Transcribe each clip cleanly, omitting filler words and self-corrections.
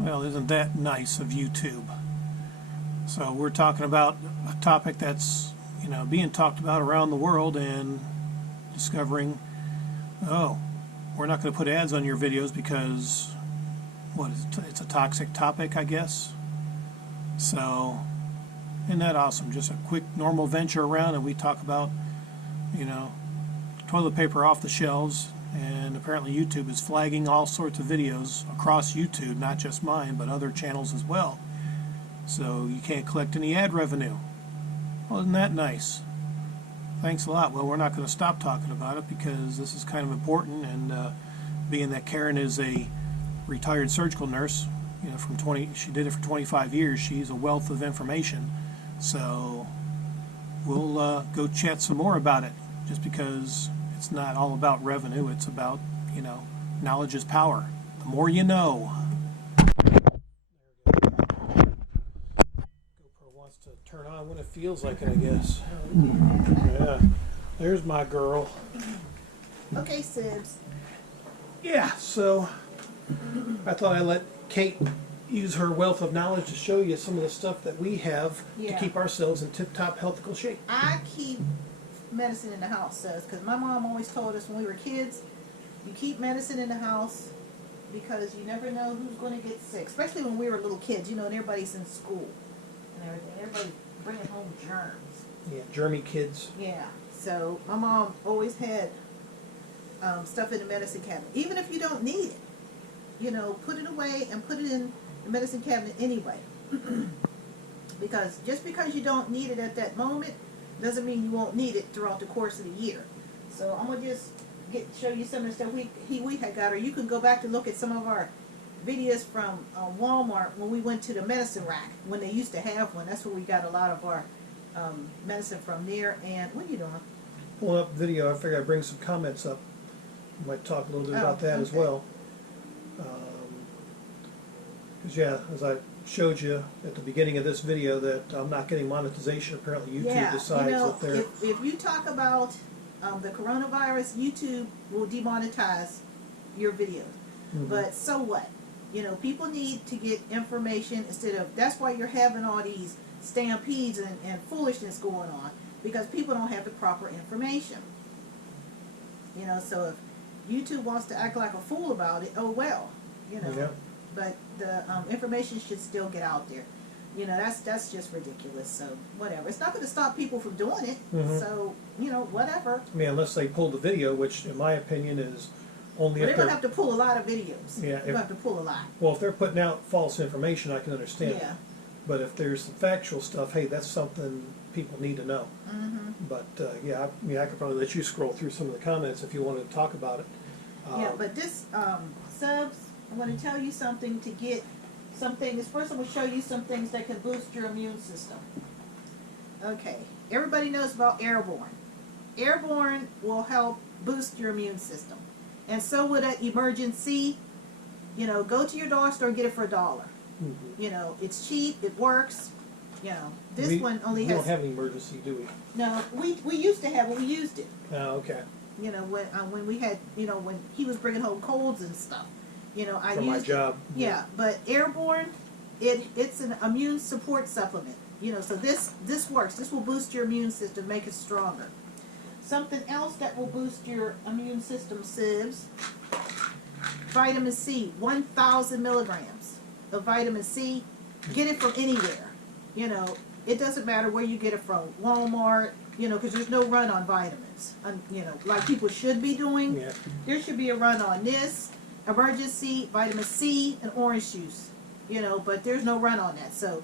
Well, isn't that nice of YouTube? So we're talking about a topic that's, being talked about around the world, and discovering, oh, we're not going to put ads on your videos because, it's a toxic topic, I guess. So, isn't that awesome? Just a quick, normal venture around, and we talk about, toilet paper off the shelves. And apparently YouTube is flagging all sorts of videos across YouTube, not just mine, but other channels as well. So you can't collect any ad revenue. Well, isn't that nice? Thanks a lot. Well, we're not going to stop talking about it because this is kind of important, and being that Karen is a retired surgical nurse, she did it for 25 years, she's a wealth of information. So we'll go chat some more about it, just because it's not all about revenue. It's about, knowledge is power. The more you know. GoPro wants to turn on when it feels like it, I guess. Yeah. There's my girl. Okay, Sibs. Yeah, so I thought I'd let Kate use her wealth of knowledge to show you some of the stuff that we have to keep ourselves in tip-top healthful shape. I keep medicine in the house, says, because my mom always told us when we were kids, you keep medicine in the house because you never know who's going to get sick, especially when we were little kids, and everybody's in school and everything. Everybody bringing home germs. Yeah, germy kids. Yeah, so my mom always had stuff in the medicine cabinet. Even if you don't need it, put it away and put it in the medicine cabinet anyway. Because just because you don't need it at that moment doesn't mean you won't need it throughout the course of the year. So I'm gonna just show you some of the stuff we had got, or you can go back to look at some of our videos from Walmart when we went to the medicine rack when they used to have one. That's where we got a lot of our medicine from there. And what are you doing? Pulling up video. I figured I'd bring some comments up. We might talk a little bit about that as well. Because as I showed you at the beginning of this video, that I'm not getting monetization. Apparently YouTube decides that they're... If you talk about the coronavirus, YouTube will demonetize your videos. Mm-hmm. But so what? People need to get information instead of... That's why you're having all these stampedes and foolishness going on, because people don't have the proper information. So if YouTube wants to act like a fool about it, oh well, Yeah. But the information should still get out there. That's just ridiculous. So whatever. It's not going to stop people from doing it. Mm-hmm. So whatever. I mean, unless they pull the video, which in my opinion is only. They're going to have to pull a lot of videos. Yeah. They're going to have to pull a lot. Well, if they're putting out false information, I can understand. Yeah. But if there's some factual stuff, hey, that's something people need to know. Mm-hmm. But I could probably let you scroll through some of the comments if you wanted to talk about it. But this subs, I'm going to tell you something to get something. This person will show you some things that can boost your immune system. Okay, everybody knows about airborne. Airborne will help boost your immune system, and so would an emergency. Go to your dollar store and get it for $1. Mm-hmm. It's cheap. It works. This one only has. We don't have an emergency, do we? No, we used to have it. We used it. Oh, okay. When we had, when he was bringing home colds and stuff. I for used my job. Yeah, but airborne, it's an immune support supplement. So this works. This will boost your immune system, make it stronger. Something else that will boost your immune system, Sibs, vitamin C, 1,000 milligrams of vitamin C. Get it from anywhere. It doesn't matter where you get it from. Walmart, because there's no run on vitamins. Like people should be doing. Yeah. There should be a run on this. Emergency, vitamin C, and orange juice. But there's no run on that. So,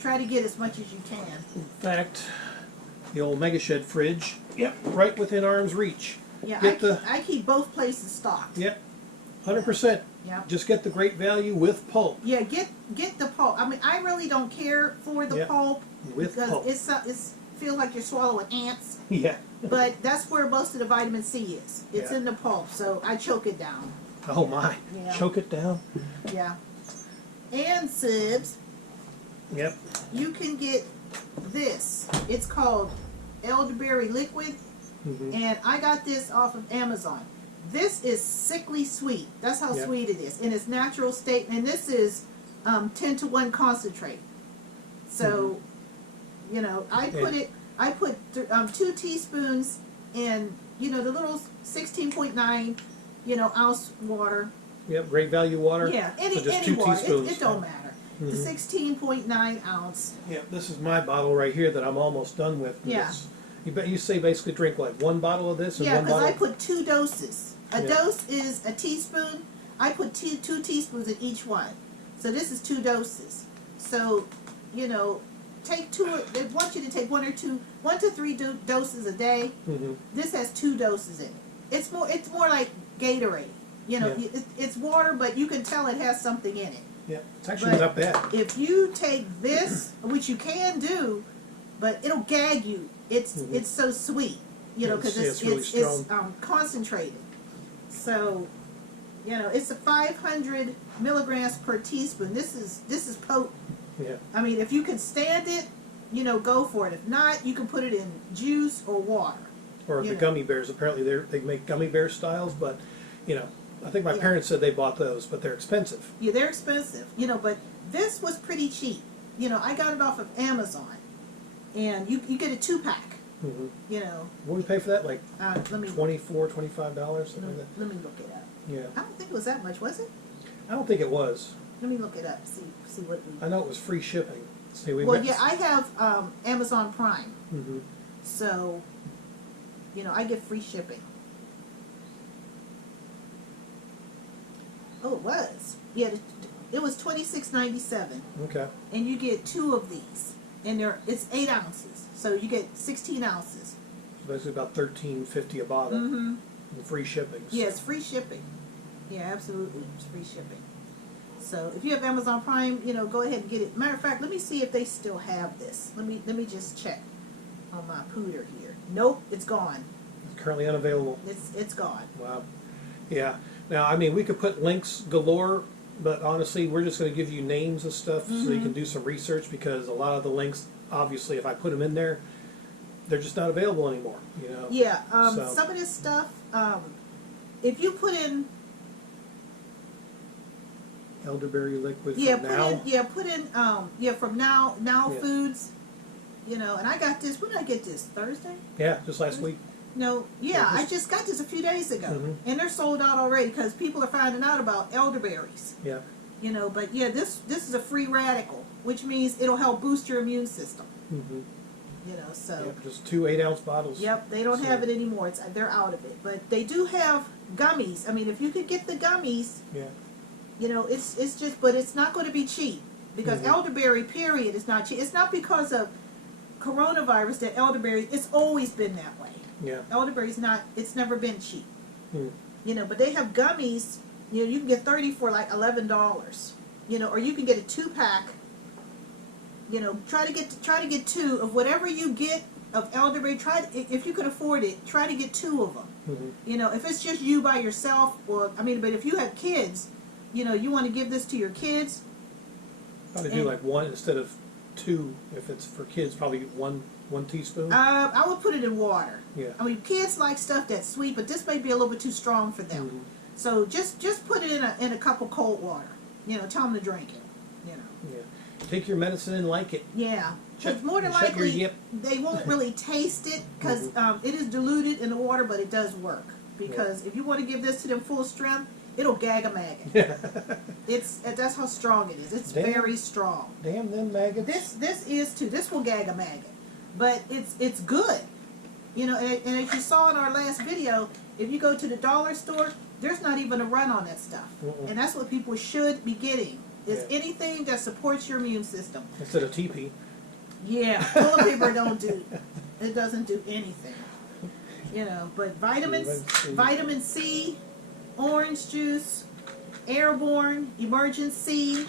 try to get as much as you can. In fact, the old Mega Shed fridge, right within arm's reach. Yeah, I keep both places stocked. Yep, 100%. Yeah. Just get the great value with pulp. Yeah, get the pulp. I mean, I really don't care for the pulp with because pulp. It's feels like you're swallowing ants. Yeah. But that's where most of the vitamin C is. It's in the pulp, so I choke it down. Oh my! Yeah. Choke it down. Yeah. And Sibs. Yep. You can get this. It's called elderberry liquid, and I got this off of Amazon. This is sickly sweet. That's how sweet it is in its natural state, and this is 10-to-1 concentrate. So, you know, I put 2 teaspoons in, you know, the little 16.9, you know, ounce water. Yep, great value water. Yeah, So any just 2 water. teaspoons. It don't matter. The 16.9 ounce. Yeah, this is my bottle right here that I'm almost done with. Yeah. You say basically drink like 1 bottle of this and Yeah, 1 because bottle? I put 2 doses. A Yeah. dose is a teaspoon. I put 2 teaspoons in each one. So this is 2 doses. So, you know, take 2. They want you to take 1 to 3 doses a day. This has 2 doses in it. It's more like Gatorade. You know, Yeah. it's water, but you can tell it has something in it. Yeah, it's actually But not bad. if you take this, which you can do, but it'll gag you. It's so sweet, you know, because It's really strong. concentrated. So, you know, it's a 500 milligrams per teaspoon. This is potent. Yeah. I mean, if you can stand it, you know, go for it. If not, you can put it in juice or water. Or You the know. gummy bears. Apparently they make gummy bear styles, but, you know, I think my Yeah. parents said they bought those, but they're expensive. Yeah, they're expensive, you know, but this was pretty cheap. You know, I got it off of Amazon, and you get a 2-pack. You know, What do we pay for that? Like let me $24, $25, something like that? let me look it up. Yeah. I don't think it was that much, was it? I don't think it was. Let me look it up. See what we. I know it was free shipping. See, we Well, met- yeah, I have Amazon Prime, Mhm. so you know I get free shipping. Oh, it was. Yeah, it was $26.97, Okay. and you get 2 of these, and it's 8 ounces, so you get 16 ounces. So basically about $13.50 a bottle. And free shipping. So. Yeah, it's free shipping. Yeah, absolutely, it's free shipping. So if you have Amazon Prime, you know, go ahead and get it. Matter of fact, let me see if they still have this. Let me just check on my pooter here. Nope, it's gone. It's currently unavailable. It's gone. Wow. Yeah. Now, I mean, we could put links galore, but honestly, we're just going to give you names of stuff so you can do some research, because a lot of the links, obviously, if I put them in there, they're just not available anymore. You know. Yeah, So- some of this stuff, if you put in, Elderberry liquid yeah, from put now. in, from now Yeah. foods, you know, and I got this. When did I get this? Thursday? Yeah, just last week. No, yeah, Yeah, I just got this a few days ago, and they're sold out already because people are finding out about elderberries. Yeah. You know, but yeah, this is a free radical, which means it'll help boost your immune system. You know, so. Yep, just 2 8-ounce bottles. Yep, they don't So- have it anymore. They're out of it, but they do have gummies. I mean, if you could get the gummies, Yeah. you know, it's just, but it's not going to be cheap because elderberry, period, is not cheap. It's not because of coronavirus that elderberry. It's always been that way. Yeah. Elderberry's not. It's never been cheap. Hmm. You know, but they have gummies. You know, you can get 30 for like $11. You know, or you can get a 2-pack. You know, try to get 2 of whatever you get of elderberry. If you could afford it, try to get 2 of them. You know, if it's just you by yourself, or I mean, but if you have kids, you know, you want to give this to your kids. Probably do like 1 instead of 2 if it's for kids. Probably 1 teaspoon. I would put it in water. Yeah. I mean, kids like stuff that's sweet, but this may be a little bit too strong for them. So just put it in a cup of cold water. You know, tell them to drink it. You know. Yeah. Take your medicine and like it. Yeah. Check- Because more than check your likely yip. they won't really taste it because it is diluted in the water, but it does work. Because if you want to give this to them full strength, it'll gag a maggot. That's how strong it is. It's Damn. very strong. Damn them maggots. This is too. This will gag a maggot, but it's good. You know, and as you saw in our last video, if you go to the dollar store, there's not even a run on that stuff, and that's what people should be getting. Is anything that supports your immune system. Instead of TP. Yeah, toilet paper doesn't do anything. You know, but vitamin C, orange juice, airborne, emergency,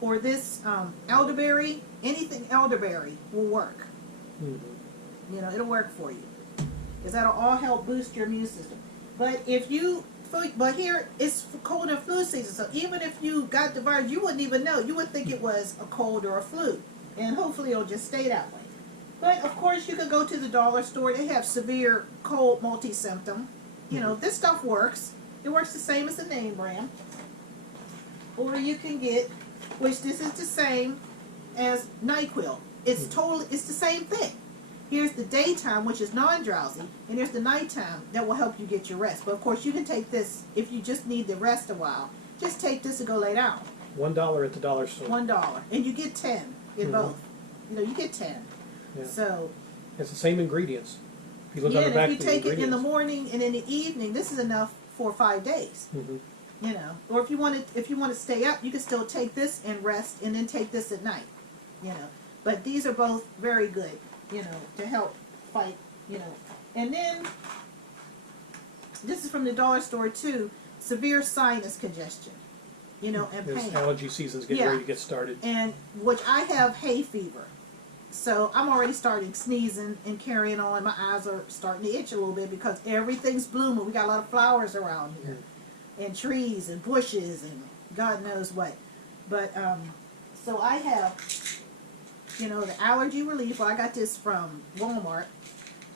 or this elderberry, anything elderberry will work. You know, it'll work for you. Because that'll all help boost your immune system. But but here it's cold and flu season, so even if you got the virus, you wouldn't even know. You would think it was a cold or a flu. And hopefully it'll just stay that way. But of course you could go to the dollar store. They have severe cold multi-symptom. You know, this stuff works. It works the same as the name brand. Or you can get which this is the same as NyQuil. It's it's the same thing. Here's the daytime, which is non-drowsy, and here's the nighttime that will help you get your rest. But of course, you can take this if you just need to rest a while. Just take this and go lay down. $1 at the dollar store. $1, and you get 10 in both. You know, you get 10. Yeah. So It's the same ingredients. If you look on yeah, the back and if of you the take it in the ingredients. morning and in the evening, this is enough for 5 days. You know, or if you want to stay up, you can still take this and rest, and then take this at night. You know, but these are both very good. You know, to help fight. You know, and then this is from the dollar store too. Severe sinus congestion. You know, and This pain. allergy season's getting ready to get started. And which I have hay fever. So I'm already starting sneezing and carrying on. My eyes are starting to itch a little bit because everything's blooming. We got a lot of flowers around here. And trees and bushes and God knows what. But, so I have, you know, the allergy relief. Well, I got this from Walmart.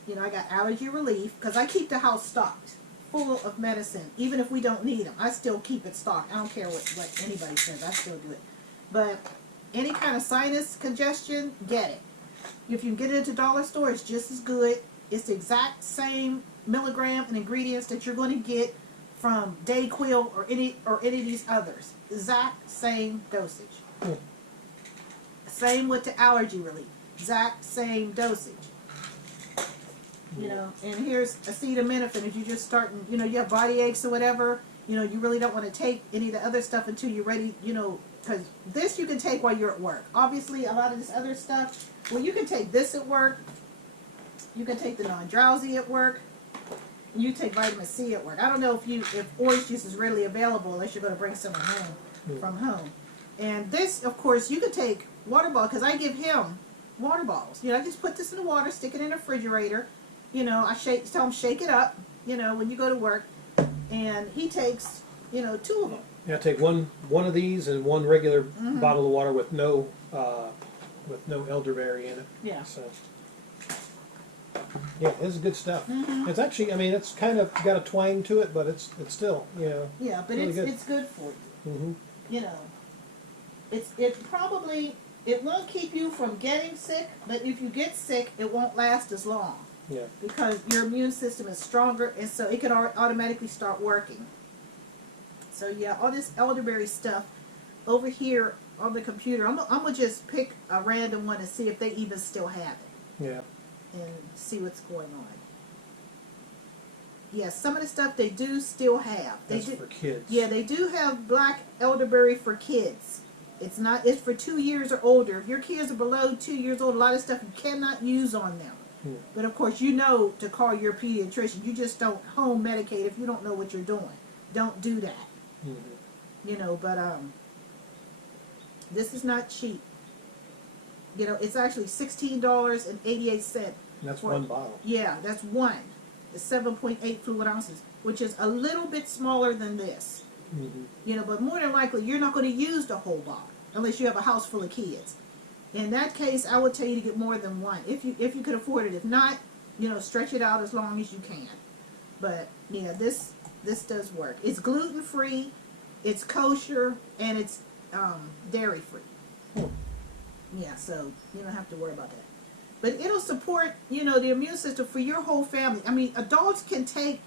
You know, I got allergy relief because I keep the house stocked full of medicine. Even if we don't need them, I still keep it stocked. I don't care what anybody says. I still do it. But any kind of sinus congestion, get it. If you can get it at the dollar store, it's just as good. It's the exact same milligram and ingredients that you're going to get from Dayquil or any of these others. Exact same dosage. Same with the allergy relief. Exact same dosage. You know, and here's acetaminophen. If you're just starting, you know, you have body aches or whatever, you know, you really don't want to take any of the other stuff until you're ready, you know, because this you can take while you're at work. Obviously, a lot of this other stuff, well, you can take this at work. You can take the non-drowsy at work. You take vitamin C at work. I don't know if orange juice is readily available unless you're going to bring some at home, from home. And this, of course, you could take water bottle because I give him water bottles. You know, I just put this in the water, stick it in the refrigerator. You know, I tell him shake it up. You know, when you go to work, and he takes, you know, 2 of them. Yeah, take one of these and one regular bottle of water with no elderberry in it. Yeah. So yeah, this is good stuff. It's actually, I mean, it's kind of got a twang to it, but it's still, you know. Yeah, but really it's good for you. Mm-hmm. You know, it won't keep you from getting sick, but if you get sick, it won't last as long. Yeah. Because your immune system is stronger, and so it can automatically start working. So yeah, all this elderberry stuff over here on the computer, I'm gonna just pick a random one and see if they even still have it. Yeah. And see what's going on. Yeah, some of the stuff they do still have. That's for kids. Yeah, they do have black elderberry for kids. It's for 2 years or older. If your kids are below 2 years old, a lot of stuff you cannot use on them. But of course, you know to call your pediatrician. You just don't home medicate if you don't know what you're doing. Don't do that. You know, but this is not cheap. You know, it's actually $16.88. That's one bottle. Yeah, that's one. It's 7.8 fluid ounces, which is a little bit smaller than this. You know, but more than likely, you're not going to use the whole bottle unless you have a house full of kids. In that case, I would tell you to get more than one if you could afford it. If not, you know, stretch it out as long as you can. But yeah, this does work. It's gluten free, it's kosher, and it's dairy free. Yeah, so you don't have to worry about that. But it'll support, you know, the immune system for your whole family. I mean, adults can take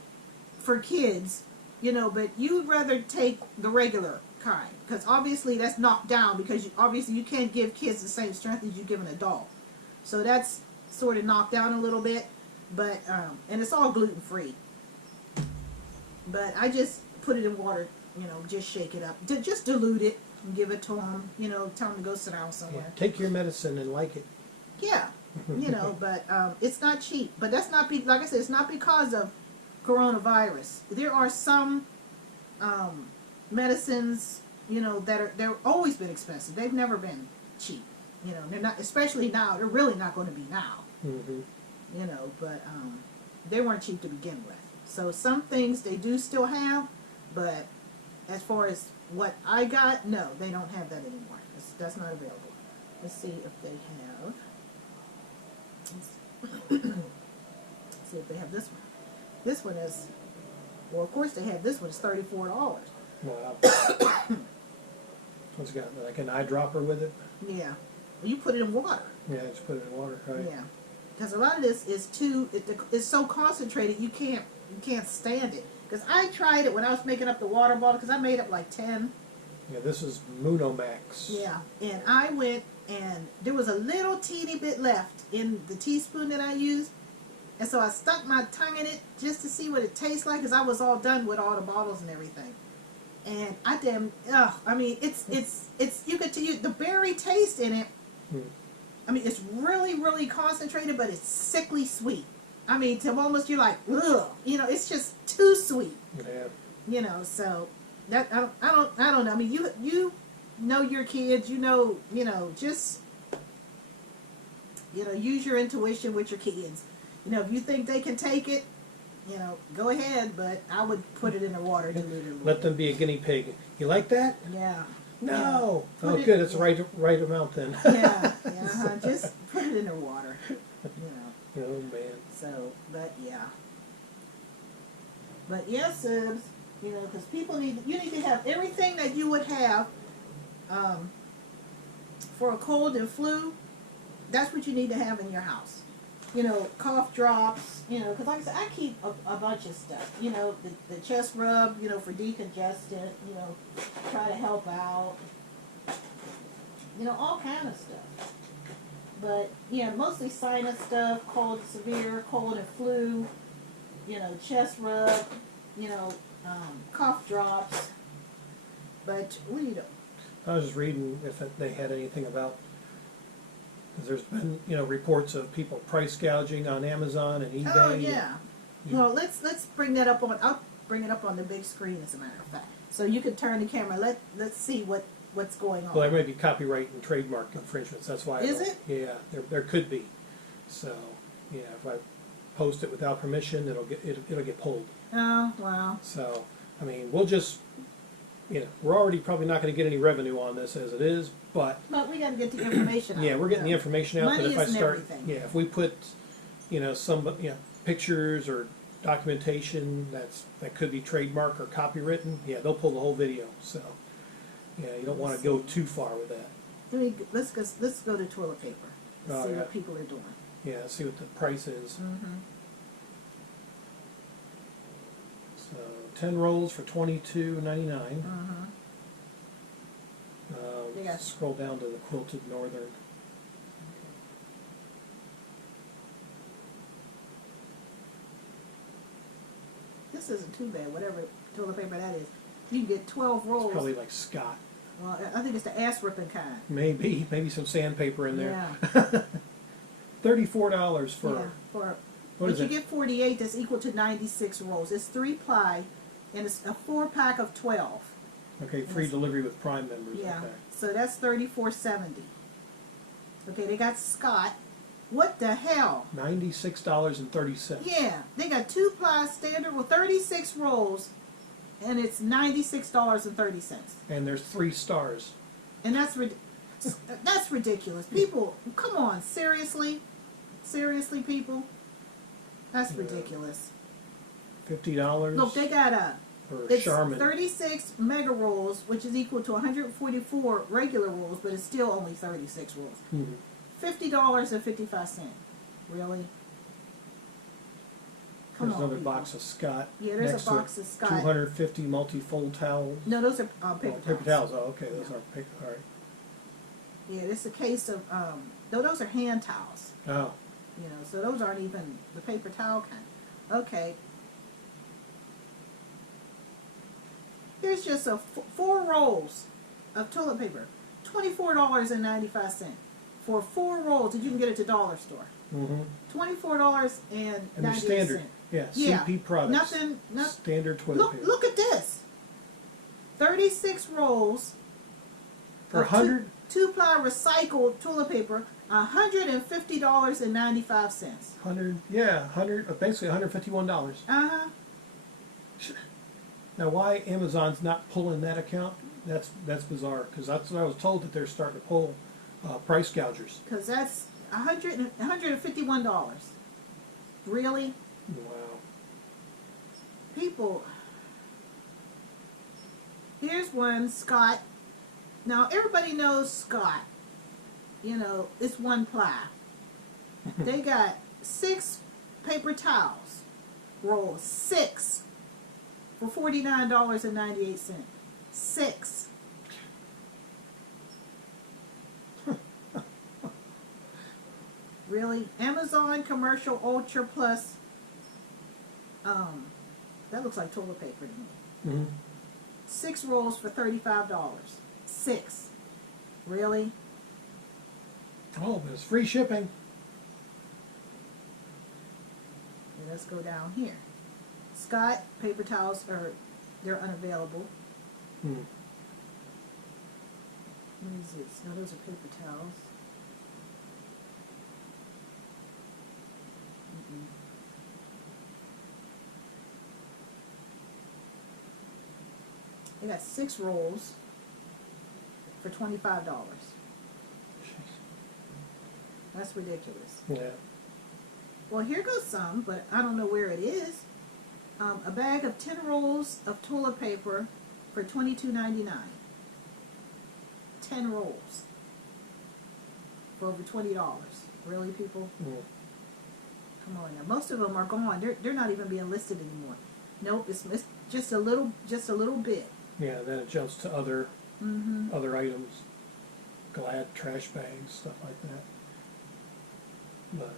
for kids, you know, but you'd rather take the regular kind because obviously that's knocked down because you can't give kids the same strength as you give an adult. So that's sort of knocked down a little bit, but and it's all gluten free. But I just put it in water, you know, just shake it up, just dilute it and give it to them. You know, tell them to go sit down somewhere. Yeah. Take your medicine and like it. Yeah, you know, but it's not cheap. But that's not like I said, it's not because of coronavirus. There are some medicines, you know, they're always been expensive. They've never been cheap. You know, they're not, especially now. They're really not going to be now. You know, but they weren't cheap to begin with. So some things they do still have, but as far as what I got, no, they don't have that anymore. That's not available. Let's see if they have. Let's see if they have this one. This one is, well, of course they have this one. It's $34. Wow. What's it got? Like an eyedropper with it? Yeah. You put it in water. Yeah, just put it in water, right? Yeah. Because a lot of this is it's so concentrated you can't stand it. Because I tried it when I was making up the water bottle, because I made up like 10. Yeah, this is Munomax. Yeah. And I went and there was a little teeny bit left in the teaspoon that I used. And so I stuck my tongue in it just to see what it tastes like, because I was all done with all the bottles and everything. And I mean, it's you get to use the berry taste in it. I mean, it's really, really concentrated, but it's sickly sweet. I mean, to almost you're like, ugh, you know, it's just too sweet. Yeah. You know, so that I don't know. I mean, you know your kids, you know, just use your intuition with your kids. You know, if you think they can take it, go ahead. But I would put it in the water diluted. Let them be a guinea pig. You like that? Yeah. No. Yeah. Oh, good. It's the right amount then. Yeah. Just put it in the water. Oh man. So, but yeah. But yes, because you need to have everything that you would have for a cold and flu. That's what you need to have in your house. Cough drops. Because like I said, I keep a bunch of stuff. The chest rub. For decongestant. Try to help out. All kind of stuff. But yeah, mostly sinus stuff, severe cold and flu. Chest rub. Cough drops. But we need. I was just reading if they had anything about. There's been reports of people price gouging on Amazon and eBay. Oh yeah. Well, let's bring that up on. I'll bring it up on the big screen, as a matter of fact, so you can turn the camera. Let's see what's going on. Well, there may be copyright and trademark infringements. That's why. Is it? Yeah, there could be. So yeah, if I post it without permission, it'll get pulled. Oh wow. So I mean, we'll just we're already probably not going to get any revenue on this as it is, but we got to get the information out. Yeah, we're getting the information out. Money That if I isn't start, everything. if we put, some pictures or documentation that could be trademark or copywritten, they'll pull the whole video. So, you don't want to go too far with that. Let's go to toilet paper. Oh, See yeah. what people are doing. Yeah, see what the price is. Mm-hmm. So 10 rolls for $22.99. Mm-hmm. They got- Scroll down to the Quilted Northern. This isn't too bad. Whatever toilet paper that is, you can get 12 rolls. It's probably like Scott. Well, I think it's the ass ripping kind. Maybe some sandpaper in there. Yeah. $34 for What what is you it? get 48. That's equal to 96 rolls. It's 3-ply, and it's a 4-pack of 12. Okay, free delivery with Prime members. Yeah. Okay. So that's $34.70. Okay, they got Scott. What the hell? $96.30. Yeah, they got 2-ply standard with 36 rolls, and it's $96.30. And there's 3 stars. And that's ridiculous. People, come on, seriously, people, that's ridiculous. $50 Look, they got for it's Charmin. 36 mega rolls, which is equal to 144 regular rolls, but it's still only 36 rolls. Mhm. $50.55. Really? Come There's on, another people. box of Scott. Yeah, there's next a box of Scott. 250 multi-fold towels. No, those are paper towels. Paper towels. Oh, okay. Those aren't paper. All right. Yeah, it's a case of no, those are hand towels. Oh. So those aren't even the paper towel kind. Okay. Here's just 4 rolls of toilet paper, $24.95 for 4 rolls, and you can get it at the dollar store. Mm-hmm. $24.98. And they're standard. Yeah. Yeah. CP products. Nothing. Standard toilet paper. Look at this. 36 rolls. For 100. 2-ply recycled toilet paper, $150.95. 100. Yeah. 100. Basically $151. Uh-huh. Now, why Amazon's not pulling that account? That's bizarre, because that's what I was told, that they're starting to pull price gougers. Because that's $151. Really? Wow. People. Here's one, Scott. Now everybody knows Scott. You know, it's one ply. They got 6 paper towels rolls, 6 for $49.98. 6. Really? Amazon Commercial Ultra Plus. That looks like toilet paper to me. Mm-hmm. 6 rolls for $35. 6. Really? Oh, but it's free shipping. And let's go down here. Scott paper towels they're unavailable. Hmm. What is this? No, those are paper towels. Mm-mm. They got 6 rolls for $25. That's ridiculous. Yeah. Well, here goes some, but I don't know where it is. A bag of 10 rolls of toilet paper for $22.99. 10 rolls for over $20. Really, people? Mm. Come on now. Most of them are gone. They're not even being listed anymore. Nope, it's just a little bit. Yeah, then it jumps to other Mm-hmm. other items, Glad trash bags, stuff like that. But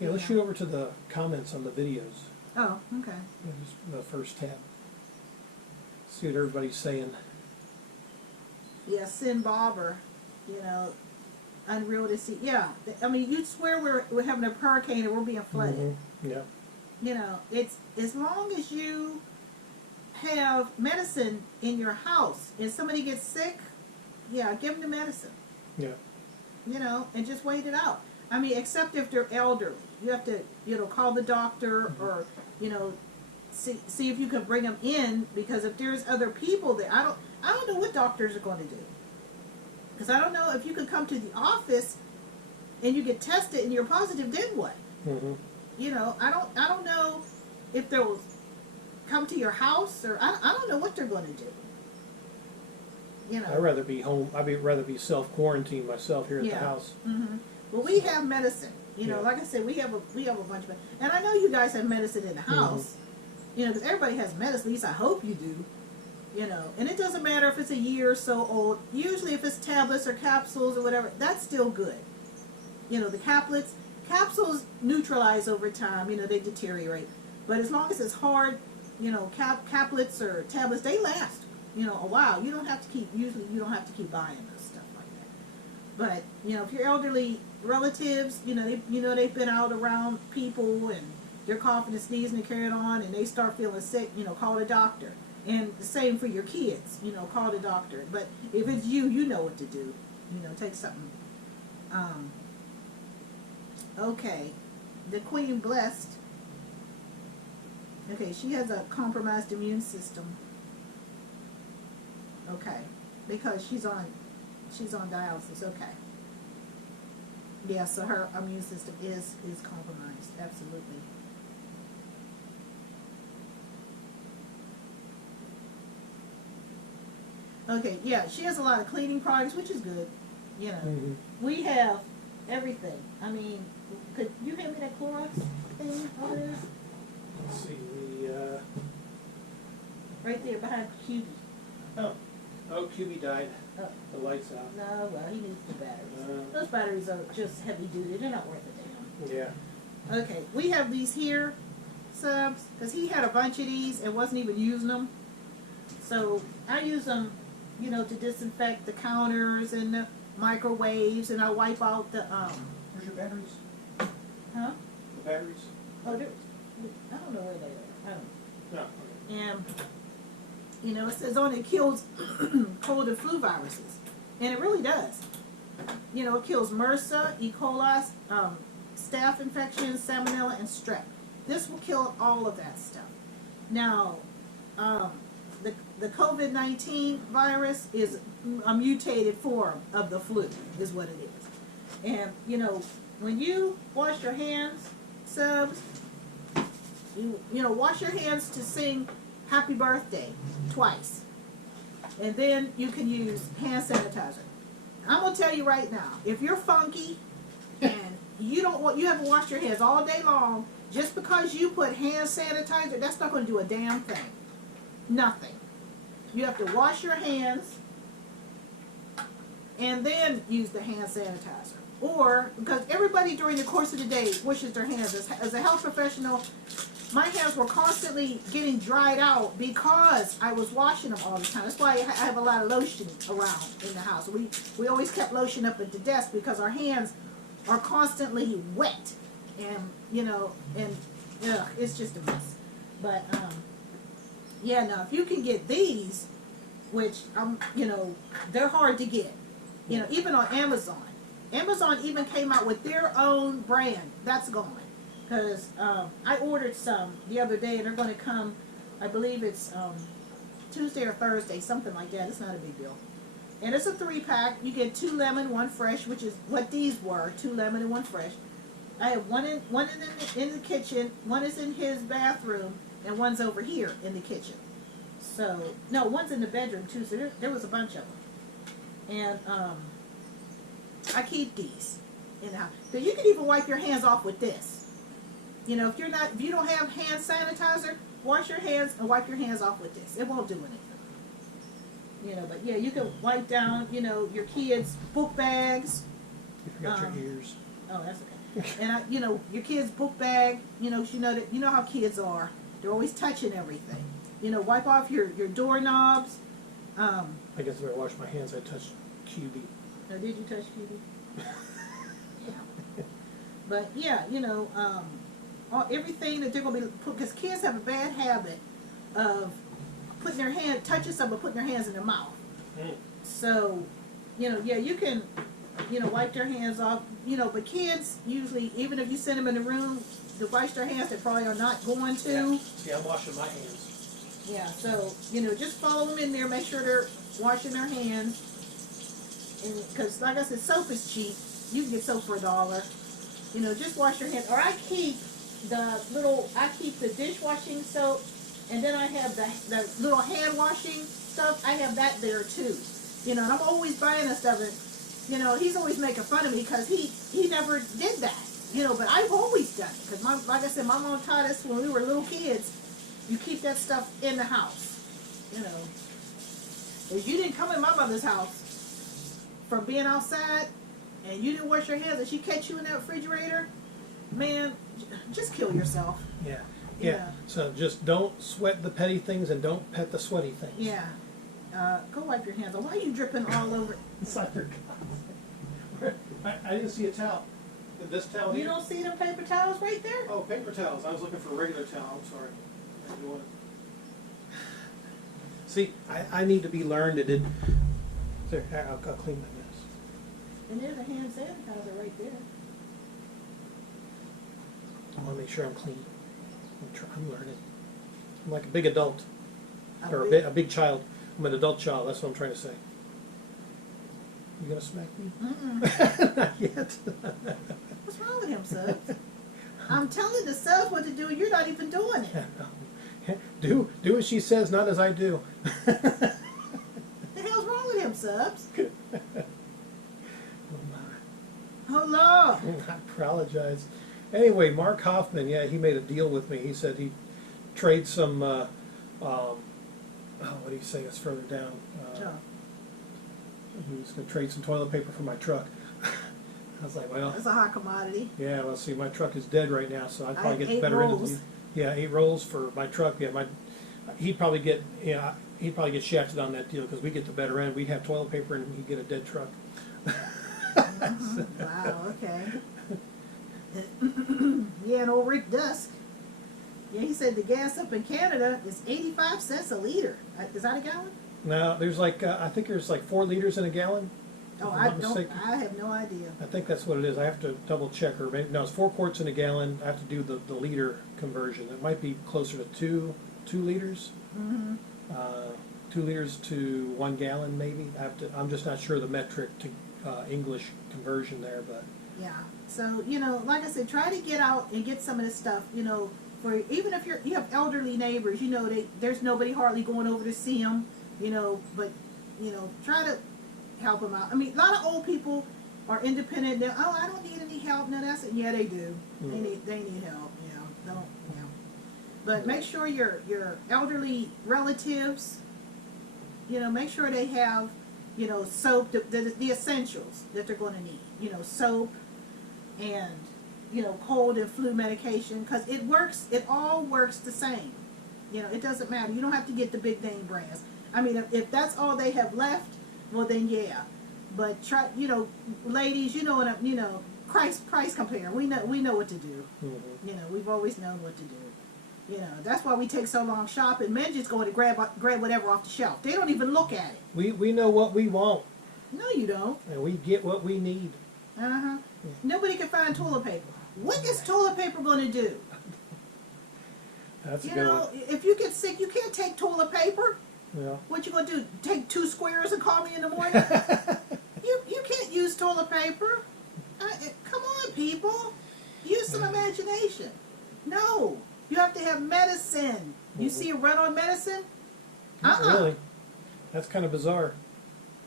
yeah, let's Yeah. shoot over to the comments on the videos. Oh, okay. Just the first tab. See what everybody's saying. Yeah, Sin Bobber, you know, unreal to see. Yeah, I mean, you'd swear we're having a hurricane and we're being flooded. Mm-hmm. Yeah. You know, it's as long as you have medicine in your house and somebody gets sick, yeah, give them the medicine. Yeah. You know, and just wait it out. I mean, except if they're elderly, you have to, you know, call the doctor or, you know, see if you can bring them in, because if there's other people there, I don't know what doctors are going to do, because I don't know if you could come to the office and you get tested and you're positive, then what? Mm-hmm. You know, I don't know if they'll come to your house, or I don't know what they're going to do. You know, I'd rather be home. I'd rather be self-quarantined myself here at the house. Mm-hmm. Well, we have medicine. You know, Yeah. like I said, we have a bunch of medicine, and I know you guys have medicine in the house. You know, because everybody has medicine. At least I hope you do. You know, and it doesn't matter if it's a year or so old. Usually, if it's tablets or capsules or whatever, that's still good. You know, the capsules neutralize over time. You know, they deteriorate, but as long as it's hard, you know, caplets or tablets, they last. You know, a while. You don't have to keep. Usually, you don't have to keep buying this stuff like that. But you know, if your elderly relatives, you know, they've been out around people and they're coughing and sneezing and carrying on, and they start feeling sick, you know, call the doctor. And the same for your kids, you know, call the doctor. But if it's you, you know what to do. You know, take something. Okay, the Queen Blessed. Okay, she has a compromised immune system. Okay, because she's on dialysis. Okay. Yeah, so her immune system is compromised. Absolutely. Okay, yeah, she has a lot of cleaning products, which is good. You know, we have everything. I mean, could you hand me that Clorox thing over there? Let's see Right there behind QB. Oh, QB died. Oh. The lights out. No, well, he needs the batteries. Those batteries are just heavy duty. They're not worth a damn. Yeah. Okay, we have these here subs, because he had a bunch of these and wasn't even using them. So I use them, you know, to disinfect the counters and the microwaves, and I wipe out the Where's your batteries? Huh? The batteries? Oh, I don't know where they are. I don't know. No. Okay. And you know, it says on it kills cold and flu viruses, and it really does. You know, it kills MRSA, E. coli, staph infections, salmonella, and strep. This will kill all of that stuff. Now, the COVID-19 virus is a mutated form of the flu, is what it is. And you know, when you wash your hands, subs, you know, wash your hands to sing Happy Birthday twice. And then you can use hand sanitizer. I'm gonna tell you right now, if you're funky and you haven't washed your hands all day long, just because you put hand sanitizer, that's not gonna do a damn thing. Nothing. You have to wash your hands and then use the hand sanitizer. Or, because everybody during the course of the day washes their hands. As a health professional, my hands were constantly getting dried out because I was washing them all the time. That's why I have a lot of lotion around in the house. We always kept lotion up at the desk because our hands are constantly wet. And, it's just a mess. But, yeah, now, if you can get these, which, they're hard to get. Even on Amazon. Amazon even came out with their own brand. That's gone. Because I ordered some the other day, and they're going to come, I believe it's Tuesday or Thursday, something like that. It's not a big deal. And it's a 3-pack. You get 2 lemon, 1 fresh, which is what these were, 2 lemon and 1 fresh. I have one in the kitchen, one is in his bathroom, and one's over here in the kitchen. So, no, one's in the bedroom too, so there was a bunch of them. And I keep these in the house. So you can even wipe your hands off with this. If you don't have hand sanitizer, wash your hands and wipe your hands off with this. It won't do anything. But yeah, you can wipe down, your kids' book bags. You forgot your ears. Oh, that's okay. And your kids' book bag. You know how kids are. They're always touching everything. Wipe off your doorknobs. I guess if I wash my hands, I touched QB. Oh, did you touch QB? Yeah. But yeah, everything that they're gonna be, because kids have a bad habit of touching something, putting their hands in their mouth. So, yeah, you can, wipe their hands off. But kids usually, even if you send them in the room to wash their hands, they probably are not going to. Yeah. See, I'm washing my hands. Yeah, so, just follow them in there, make sure they're washing their hands. And, because, like I said, soap is cheap. You can get soap for $1. Just wash your hands. Or I keep the dishwashing soap, and then I have the little hand washing stuff. I have that there too. And I'm always buying that stuff. And, he's always making fun of me because he never did that. But I've always done it. Because, like I said, my mom taught us when we were little kids, you keep that stuff in the house. If you didn't come in my mother's house from being outside and you didn't wash your hands and she catch you in that refrigerator, man, just kill yourself. Yeah. Yeah. So just don't sweat the petty things and don't pet the sweaty things. Yeah. Go wipe your hands. Why are you dripping all over? It's like they're I didn't see a towel. This towel You here? don't see them paper towels right there? Oh, paper towels. I was looking for a regular towel. I'm sorry. I didn't want it. See, I need to be learned. It did. There, I'll clean my mess. And there's a hand sanitizer right there. I want to make sure I'm clean. I'm learning. I'm like a big adult. Or a big child. I'm an adult child. That's what I'm trying to say. You gonna smack me? Mm-mm. Not yet. What's wrong with him, Subs? I'm telling the Subs what to do, and you're not even doing it. Do as she says, not as I do. The hell's wrong with him, Subs? Oh Oh, Lord. my. I apologize. Anyway, Mark Hoffman, yeah, he made a deal with me. He said he'd trade some, what do you say? It's further down. Oh. He was going to trade some toilet paper for my truck. I was like, well, That's a hot commodity. yeah, well, see, my truck is dead right now, so I'd probably get the 8 better end of rolls. the. Yeah, 8 rolls for my truck. Yeah, he'd probably get shafted on that deal because we get the better end. We'd have toilet paper and he'd get a dead truck. Mm-hmm. Wow, okay. Yeah, and old Rick Dusk. Yeah, he said the gas up in Canada is 85 cents a liter. Is that a gallon? No, there's I think there's 4 liters in a gallon. Oh, if I'm I not mistaken. I have no idea. I think that's what it is. I have to double check, or maybe no, it's 4 quarts in a gallon. I have to do the liter conversion. It might be closer to two liters. Mm-hmm. 2 liters to 1 gallon, maybe. I'm just not sure the metric to English conversion there, but Yeah. So, like I said, try to get out and get some of this stuff, for even if you have elderly neighbors, there's nobody hardly going over to see them, but try to help them out. I mean, a lot of old people are independent. They're, oh, I don't need any help. No, that's it. Yeah, they do. They need help. Don't. But make sure your elderly relatives, make sure they have, soap, the essentials that they're going to need. Soap and, cold and flu medication, because it all works the same. It doesn't matter. You don't have to get the big name brands. I mean, if that's all they have left, well then yeah. But try, ladies, price compare. We know what to do. We've always known what to do. That's why we take so long shopping. Men just go in and grab whatever off the shelf. They don't even look at it. We know what we want. No, you don't. And we get what we need. Yeah. Nobody can find toilet paper. What is toilet paper going to do? That's a good one. If you get sick, you can't take toilet paper. Yeah. What you going to do? Take 2 squares and call me in the morning? You can't use toilet paper. Come on, people. Use some imagination. No. You have to have medicine. You see a run on medicine? Not really. That's kind of bizarre.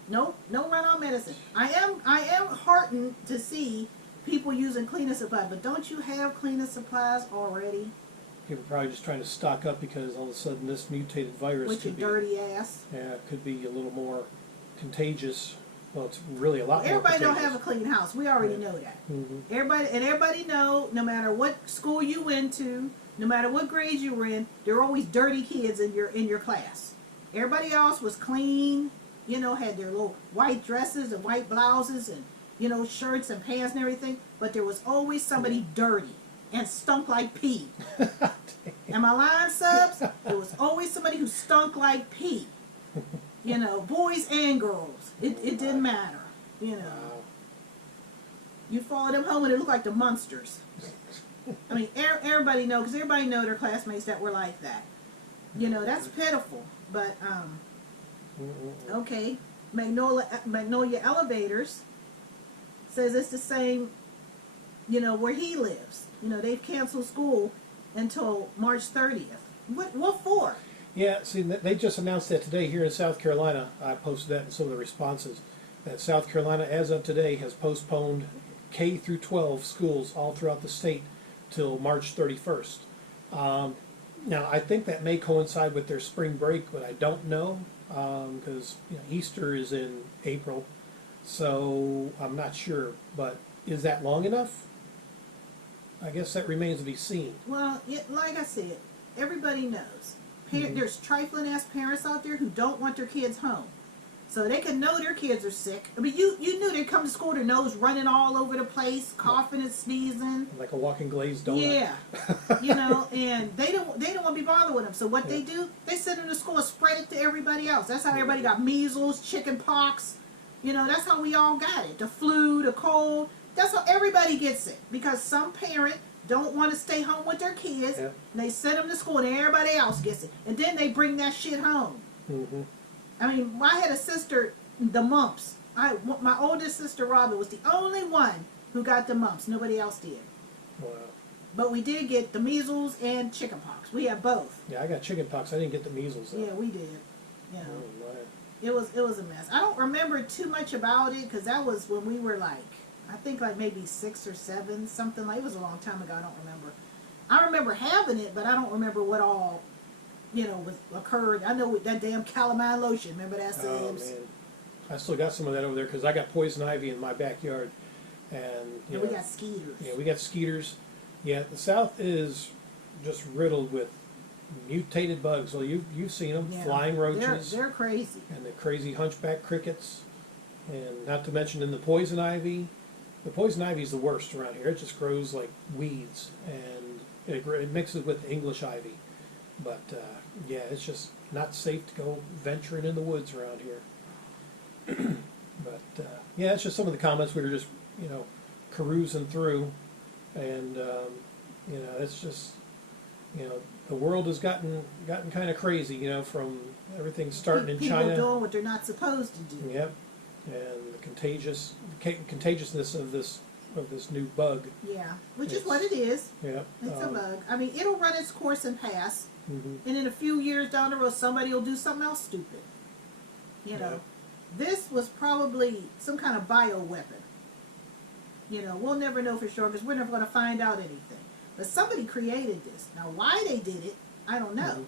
No run on medicine. I am heartened to see people using cleaning supplies, but don't you have cleaning supplies already? People are probably just trying to stock up because all of a sudden this mutated virus With your dirty ass. Yeah, it could be a little more contagious. Well, it's really a lot more Everybody contagious. don't have a clean house. We already know that. Everybody know, no matter what school you went to, no matter what grade you were in, there are always dirty kids in your class. Everybody else was clean, had their little white dresses and white blouses and, shirts and pants and everything. But there was always somebody dirty and stunk like pee. Am I lying, subs? There was always somebody who stunk like pee. Boys and girls. It didn't matter. You follow them home and it looked like the Munsters. I mean, everybody know, because everybody know their classmates that were like that. That's pitiful. But, okay. Magnolia Elevators says it's the same, where he lives. They've canceled school until March 30th. What for? Yeah, see, they just announced that today here in South Carolina. I posted that in some of the responses. That South Carolina, as of today, has postponed K through 12 schools all throughout the state till March 31st. Now, I think that may coincide with their spring break, but I don't know because Easter is in April, so I'm not sure. But is that long enough? I guess that remains to be seen. Well, like I said, everybody knows. There's trifling-ass parents out there who don't want their kids home. So they can know their kids are sick. I mean, you knew they'd come to school, their nose running all over the place, coughing and sneezing. Like a walking glazed donut. Yeah. And they don't want to be bothered with them. So what they do, they send them to school and spread it to everybody else. That's how everybody got measles, chicken pox. That's how we all got it. The flu, the cold. That's how everybody gets it. Because some parent don't want to stay home with their kids. And they send them to school and everybody else gets it. And then they bring that shit home. I mean, I had a sister, the mumps. My oldest sister, Robin, was the only one who got the mumps. Nobody else did. Wow. But we did get the measles and chicken pox. We had both. Yeah, I got chicken pox. I didn't get the measles, though. Yeah, we did. Oh, my. It was a mess. I don't remember too much about it because that was when we were I think maybe 6 or 7, something like. It was a long time ago. I don't remember. I remember having it, but I don't remember what all was occurred. I know with that damn calamine lotion. Remember that? Oh, man. I still got some of that over there because I got poison ivy in my backyard. And we got skeeters. Yeah, we got skeeters. Yeah, the South is just riddled with mutated bugs. Well, you've seen them, flying roaches. They're crazy. And the crazy hunchback crickets. And not to mention in the poison ivy. The poison ivy is the worst around here. It just grows like weeds. And it mixes with the English ivy. But, yeah, it's just not safe to go venturing in the woods around here. But, yeah, it's just some of the comments we were just, carousing through. And, it's just, the world has gotten kind of crazy, from everything starting in China. People doing what they're not supposed to do. Yep. And the contagiousness of this new bug. Yeah, which is what it is. Yeah. It's a bug. I mean, it'll run its course and pass. And in a few years down the road, somebody will do something else stupid. this was probably some kind of bioweapon. You know, we'll never know for sure because we're never going to find out anything. But somebody created this. Now, why they did it, I don't know.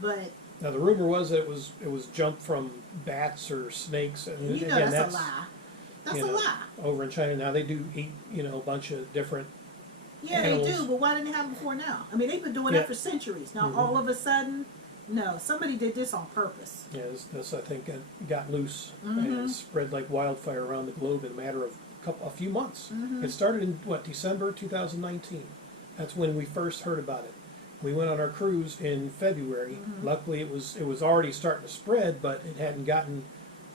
But now the rumor was that it was jumped from bats or snakes, and you know again, that's a lie. That's a lie. Over in China now, they do eat a bunch of different. Yeah, animals. they do. But why didn't it happen before now? I mean, they've been doing that for centuries. Now, all of a sudden, no, somebody did this on purpose. Yeah, this I think got loose and spread like wildfire around the globe in a matter of a few months. It started in December 2019. That's when we first heard about it. We went on our cruise in February. Luckily, it was already starting to spread, but it hadn't gotten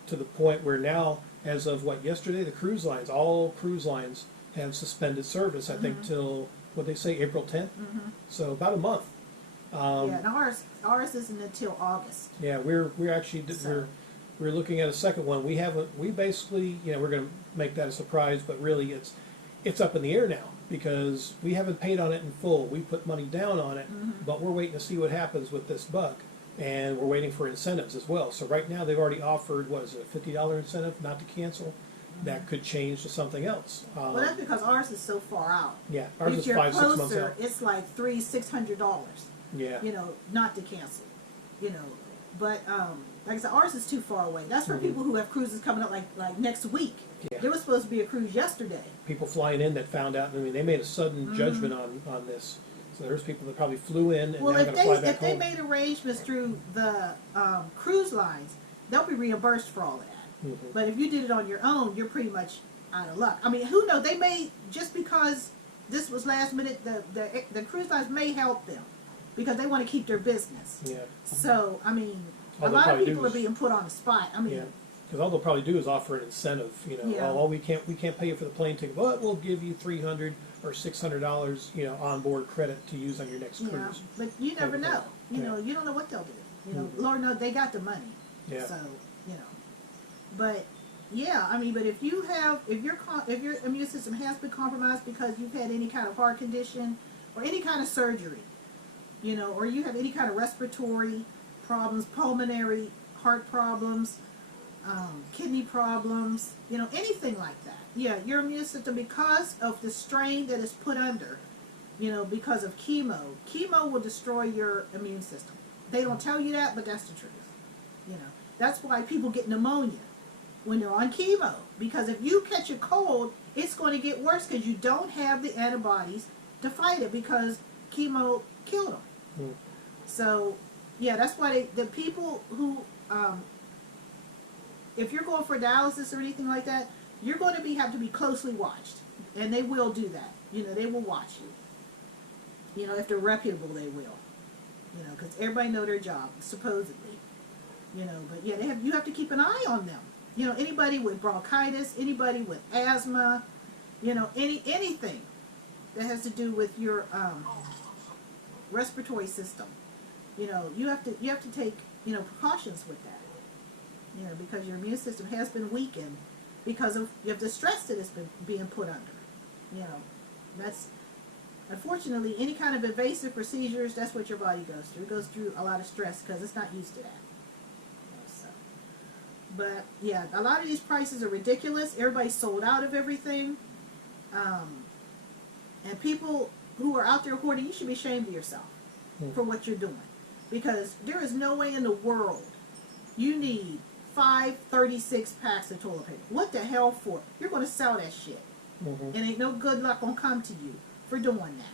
to the point where now, as of yesterday, all cruise lines have suspended service. I think till what they say April 10th. So about a month. Yeah, and ours isn't until August. Yeah, we're actually we're looking at a second one. We basically we're going to make that a surprise, but really it's up in the air now because we haven't paid on it in full. We put money down on it, but we're waiting to see what happens with this bug, and we're waiting for incentives as well. So right now they've already offered a $50 incentive not to cancel. That could change to something else. Well, that's because ours is so far out. Yeah, ours if is you're 5-6 closer, months out. it's like $600. Yeah. Not to cancel. But like I said, ours is too far away. That's for people who have cruises coming up like next week. Yeah. There was supposed to be a cruise yesterday. People flying in that found out. I mean, they made a sudden judgment on this. So there's people that probably flew in and now got to fly back home. If they made arrangements through the cruise lines, they'll be reimbursed for all of that. But if you did it on your own, you're pretty much out of luck. I mean, who knows? They may, just because this was last minute, the cruise lines may help them because they want to keep their business. Yeah. So, I mean, All a they'll lot of probably people do are being put on the spot. I mean, Yeah, because all they'll probably do is offer an incentive. Yeah. Oh, we can't pay you for the plane ticket, but we'll give you $300 or $600, onboard credit to use on your next yeah, cruise. but you never know. You Yeah. know, you don't know what they'll do. Lord knows they got the money. Yeah. So, but yeah, I mean, but if your immune system has been compromised because you've had any kind of heart condition or any kind of surgery, or you have any kind of respiratory problems, pulmonary heart problems, kidney problems, anything like that. Yeah, your immune system, because of the strain that is put under, because of chemo will destroy your immune system. They don't tell you that, but that's the truth. That's why people get pneumonia when they're on chemo, because if you catch a cold, it's going to get worse because you don't have the antibodies to fight it because chemo killed them. So, yeah, that's why the people who, if you're going for dialysis or anything like that, you're going to have to be closely watched, and they will do that. They will watch you. If they're reputable, they will. Because everybody know their job, supposedly. But yeah, you have to keep an eye on them. Anybody with bronchitis, anybody with asthma, anything that has to do with your respiratory system. You have to take precautions with that. Because your immune system has been weakened because of the stress that it's been being put under. That's unfortunately any kind of invasive procedures. That's what your body goes through. It goes through a lot of stress because it's not used to that. But yeah, a lot of these prices are ridiculous. Everybody's sold out of everything. And people who are out there hoarding, you should be ashamed of yourself for what you're doing. Because there is no way in the world you need 5 36 packs of toilet paper. What the hell for? You're going to sell that shit. And ain't no good luck going to come to you for doing that.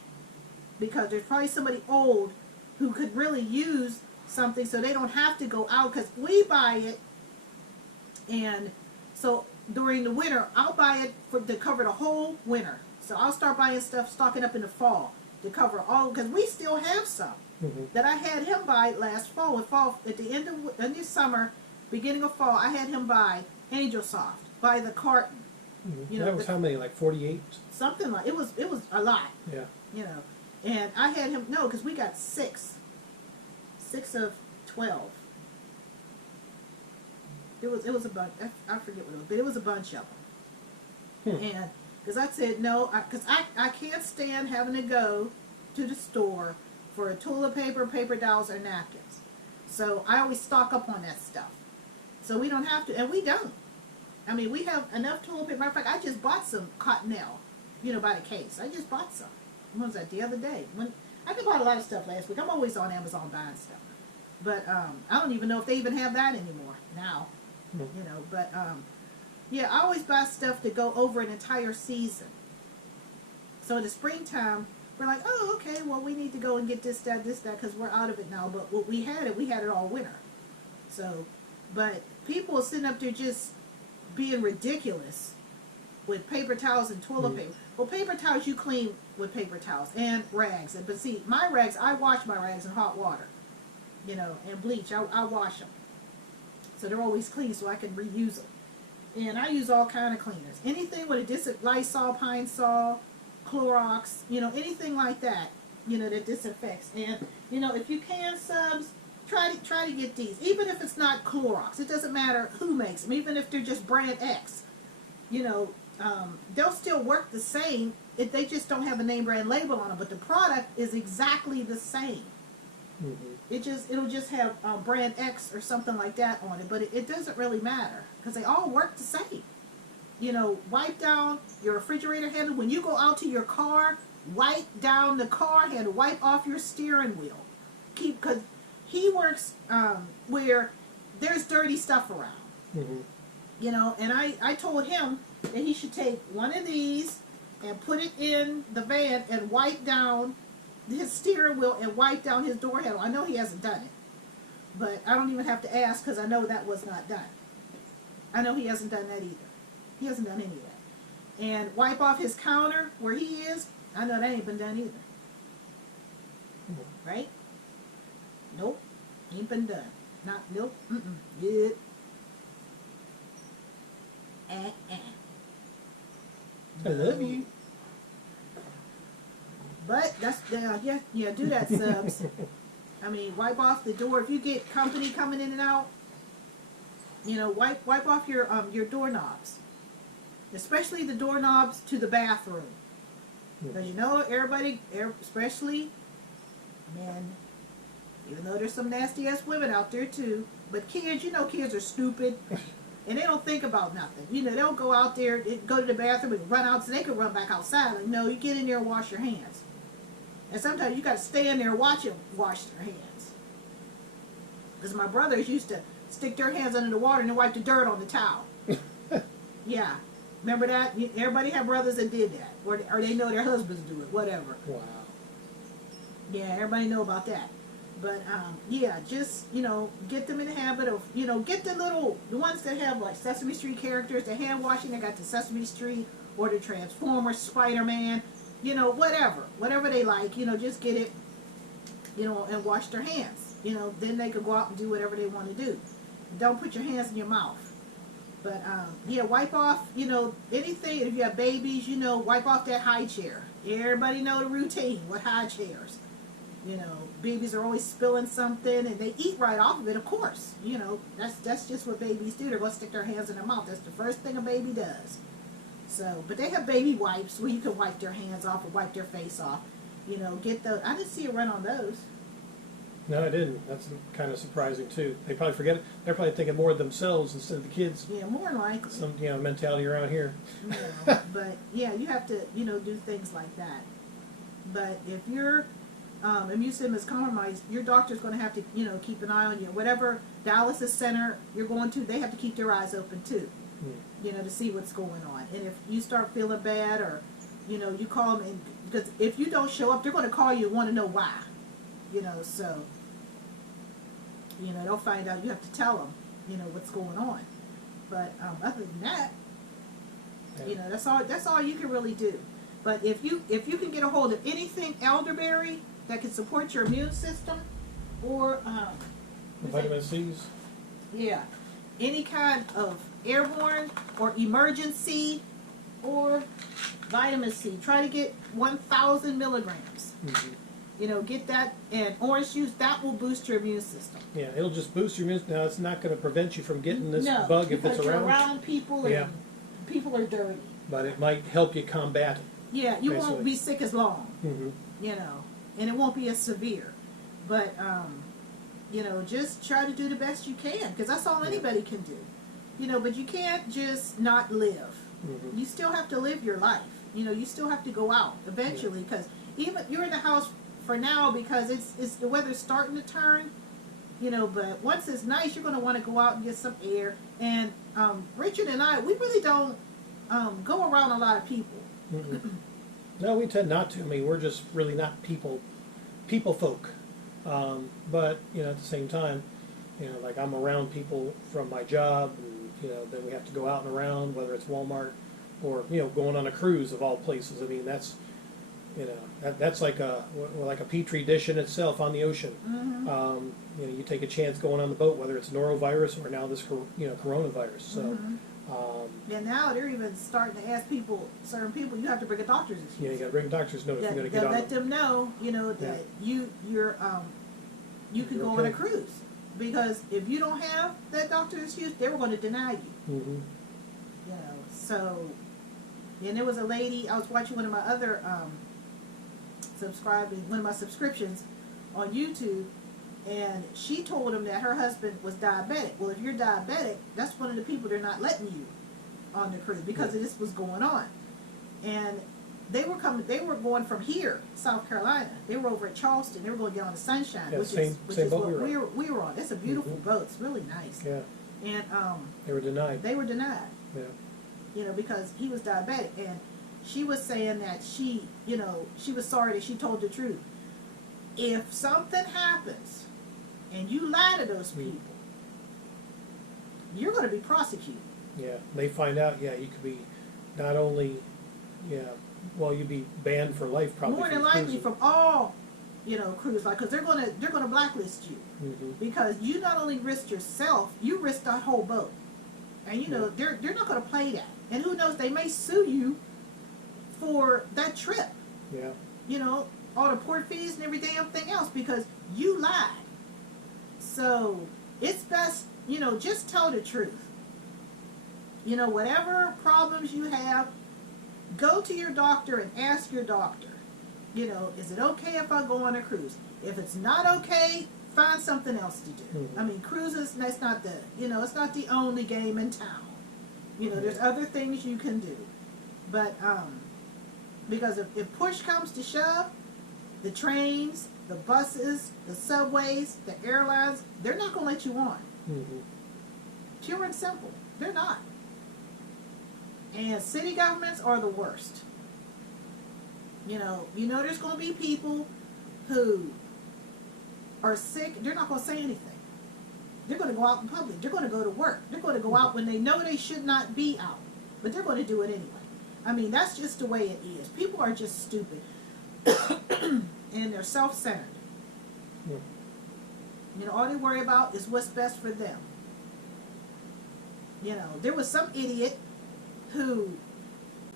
Because there's probably somebody old who could really use something so they don't have to go out. Because we buy it. And so during the winter, I'll buy it to cover the whole winter. So I'll start buying stuff, stocking up in the fall to cover all, because we still have some that I had him buy last fall. At the end of this summer, beginning of fall, I had him buy Angel Soft by the carton. That was how many, like 48? Something like it was a lot. Yeah. And I had him because we got 6 of 12. It was a bunch. I forget what it was, but it was a bunch of them. And because I said no, because I can't stand having to go to the store for toilet paper, paper towels, or napkins. So I always stock up on that stuff. So we don't have to, and we don't. I mean, we have enough toilet paper. Matter of fact, I just bought some Cottonelle, by the case. I just bought some. When was that? The other day. I bought a lot of stuff last week. I'm always on Amazon buying stuff. But I don't even know if they even have that anymore now. But yeah, I always buy stuff to go over an entire season. So in the springtime, we're like, oh, okay, well, we need to go and get this, that, because we're out of it now. But what we had it all winter. So, but people are sitting up there just being ridiculous with paper towels and toilet paper. Well, paper towels you clean with paper towels and rags. But see, my rags, I wash my rags in hot water, and bleach. I wash them. So they're always clean so I can reuse them. And I use all kind of cleaners. Anything with a Lysol, Pine Sol, Clorox, anything like that, that disinfects. And, if you can subs, try to get these. Even if it's not Clorox, it doesn't matter who makes them. Even if they're just brand X, they'll still work the same. If they just don't have a name brand label on them, but the product is exactly the same. It'll just have brand X or something like that on it, but it doesn't really matter because they all work the same. Wipe down your refrigerator handle. When you go out to your car, wipe down the car handle. Wipe off your steering wheel. Because he works where there's dirty stuff around. And I told him that he should take one of these and put it in the van and wipe down his steering wheel and wipe down his door handle. I know he hasn't done it, but I don't even have to ask because I know that was not done. I know he hasn't done that either. He hasn't done any of that. And wipe off his counter where he is. I know that ain't been done either. Right? Nope. Ain't been done. Nope. Yeah. I love you. But that's do that, subs. I mean, wipe off the door if you get company coming in and out. Wipe off your doorknobs, especially the doorknobs to the bathroom, because everybody, especially men, even though there's some nasty ass women out there too. But kids, kids are stupid. And they don't think about nothing. They'll go out there, go to the bathroom and run out so they can run back outside. Like, no, you get in there and wash your hands. And sometimes you got to stay in there and watch them wash their hands. Because my brothers used to stick their hands under the water and then wipe the dirt on the towel. Yeah. Remember that? Everybody had brothers that did that. Or they know their husbands do it, whatever. Wow. Yeah, everybody know about that. But, yeah, just, get them in the habit of, get the ones that have, like, Sesame Street characters, the hand washing, they got the Sesame Street, or the Transformers, Spider-Man, whatever they like, just get it, and wash their hands. Then they could go out and do whatever they want to do. Don't put your hands in your mouth. But, yeah, wipe off, anything, if you have babies, wipe off that high chair. Everybody know the routine with high chairs. Babies are always spilling something, and they eat right off of it, of course. That's just what babies do. They're going to stick their hands in their mouth. That's the first thing a baby does. So, but they have baby wipes where you can wipe their hands off or wipe their face off. Get those. I didn't see a run on those. No, I didn't. That's kind of surprising, too. They probably forget it. They're probably thinking more of themselves instead of the kids. Yeah, more than likely. Some, mentality around here. But, yeah, you have to, do things like that. But if your immune system is compromised, your doctor's going to have to, keep an eye on you. Whatever dialysis center you're going to, they have to keep their eyes open, too, to see what's going on. And if you start feeling bad or, you call them, because if you don't show up, they're going to call you and want to know why. So, they'll find out. You have to tell them, what's going on. But other than that, that's all you can really do. But if you can get a hold of anything elderberry that can support your immune system, or Vitamin C's. Yeah, any kind of airborne or emergency or vitamin C. Try to get 1,000 milligrams. Get that, and orange juice, that will boost your immune system. Yeah, it'll just boost your immune. Now, it's not going to prevent you from getting this bug if it's because you're around. around people and people are dirty. But it might help you combat it. Yeah, you won't be sick as long. Mm-hmm. And it won't be as severe. But, You know, just try to do the best you can, because that's all anybody can do. You know, but you can't just not live. Mm-hmm. You still have to live your life. You know, you still have to go out eventually, because even you're in the house for now because it's the weather's starting to turn. You know, but once it's nice, you're going to want to go out and get some air. And Richard and I, we really don't go around a lot of people. Mm-mm. No, we tend not to. I mean, we're just really not people folk. But you know, at the same time, you know, like I'm around people from my job, and you know, then we have to go out and around, whether it's Walmart or you know, going on a cruise of all places. I mean, that's you know, that's like a petri dish in itself on the ocean. Mm-hmm. You know, you take a chance going on the boat, whether it's norovirus or now this coronavirus. So. Mm-hmm. And now they're even starting to ask people, certain people, you have to bring a doctor's excuse. Yeah, you got to bring a doctor's note if you're going to get They'll on. let them know, you know, that you can go on a cruise, because if you don't have that doctor's excuse, they were going to deny you. Mm-hmm. You know, so, and there was a lady, I was watching one of my other one of my subscriptions on YouTube, and she told him that her husband was diabetic. Well, if you're diabetic, that's one of the people they're not letting you on the cruise because of this was going on. And they were going from here, South Carolina. They were over at Charleston. They were going down to Sunshine, which is what we were on. It's a beautiful boat. It's really nice. Yeah. And they were denied. Yeah. You know, because he was diabetic, and she was saying that she was sorry that she told the truth. If something happens and you lie to those people, you're going to be prosecuted. Yeah, they find out. Yeah, you could be not only, well, you'd be banned for life probably. More than likely from all, cruise lines, because they're going to blacklist you because you not only risk yourself, you risk the whole boat, and they're not going to play that. And who knows, they may sue you for that trip. Yeah. All the port fees and every damn thing else because you lied. So it's best, just tell the truth. Whatever problems you have, go to your doctor and ask your doctor, is it okay if I go on a cruise? If it's not okay, find something else to do. Mm-hmm. I mean, cruises, that's not it's not the only game in town. There's other things you can do. But, because if push comes to shove, the trains, the buses, the subways, the airlines, they're not going to let you on. Mm-hmm. Pure and simple. They're not. And city governments are the worst. There's going to be people who are sick. They're not going to say anything. They're going to go out in public. They're going to go to work. They're going to go out when they know they should not be out. But they're going to do it anyway. I mean, that's just the way it is. People are just stupid. And they're self-centered. Yeah. All they worry about is what's best for them. There was some idiot who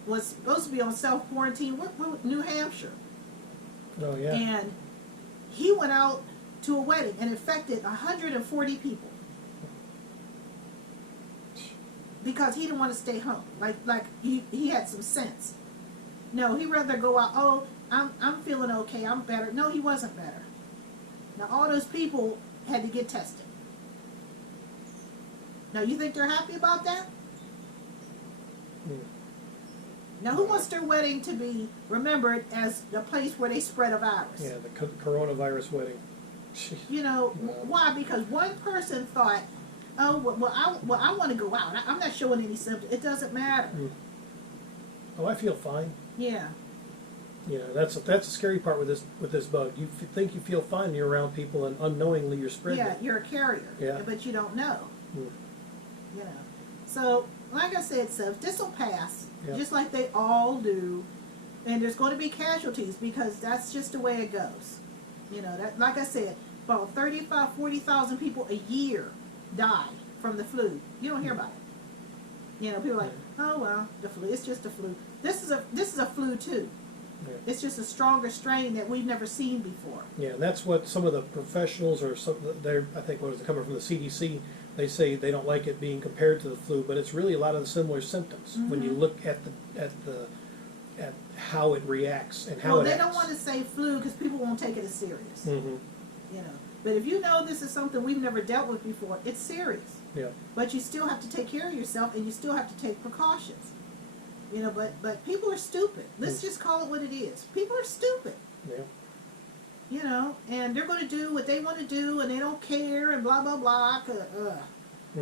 was supposed to be on self-quarantine with New Hampshire. Oh, yeah. And he went out to a wedding and infected 140 people. Because he didn't want to stay home. Like he had some sense. No, he'd rather go out, I'm feeling okay, I'm better. No, he wasn't better. Now all those people had to get tested. Now you think they're happy about that? Now who wants their wedding to be remembered as the place where they spread a virus? Yeah, the coronavirus wedding. Why? Because one person thought, oh, I want to go out. I'm not showing any symptoms. It doesn't matter. Oh, I feel fine. Yeah. That's a scary part with this bug. You think you feel fine, you're around people, and unknowingly you're spreading. Yeah, you're a carrier. Yeah. But you don't know. So, like I said, this will pass, just like they all do, and there's going to be casualties because that's just the way it goes. Like I said, about 35,000, 40,000 people a year die from the flu. You don't hear about it. People are like, oh well, the flu. It's just a flu. This is a flu too. Yeah. It's just a stronger strain that we've never seen before. Yeah, and that's what some of the professionals or I think what is it coming from the CDC, they say they don't like it being compared to the flu, but it's really a lot of the similar symptoms when you look at how it reacts and how it acts. They don't want to say flu because people won't take it as serious. But if you know this is something we've never dealt with before, it's serious. Yeah. But you still have to take care of yourself, and you still have to take precautions. You know, but people are stupid. Let's just call it what it is. People are stupid. Yeah. You know, and they're going to do what they want to do, and they don't care, and blah, blah, blah.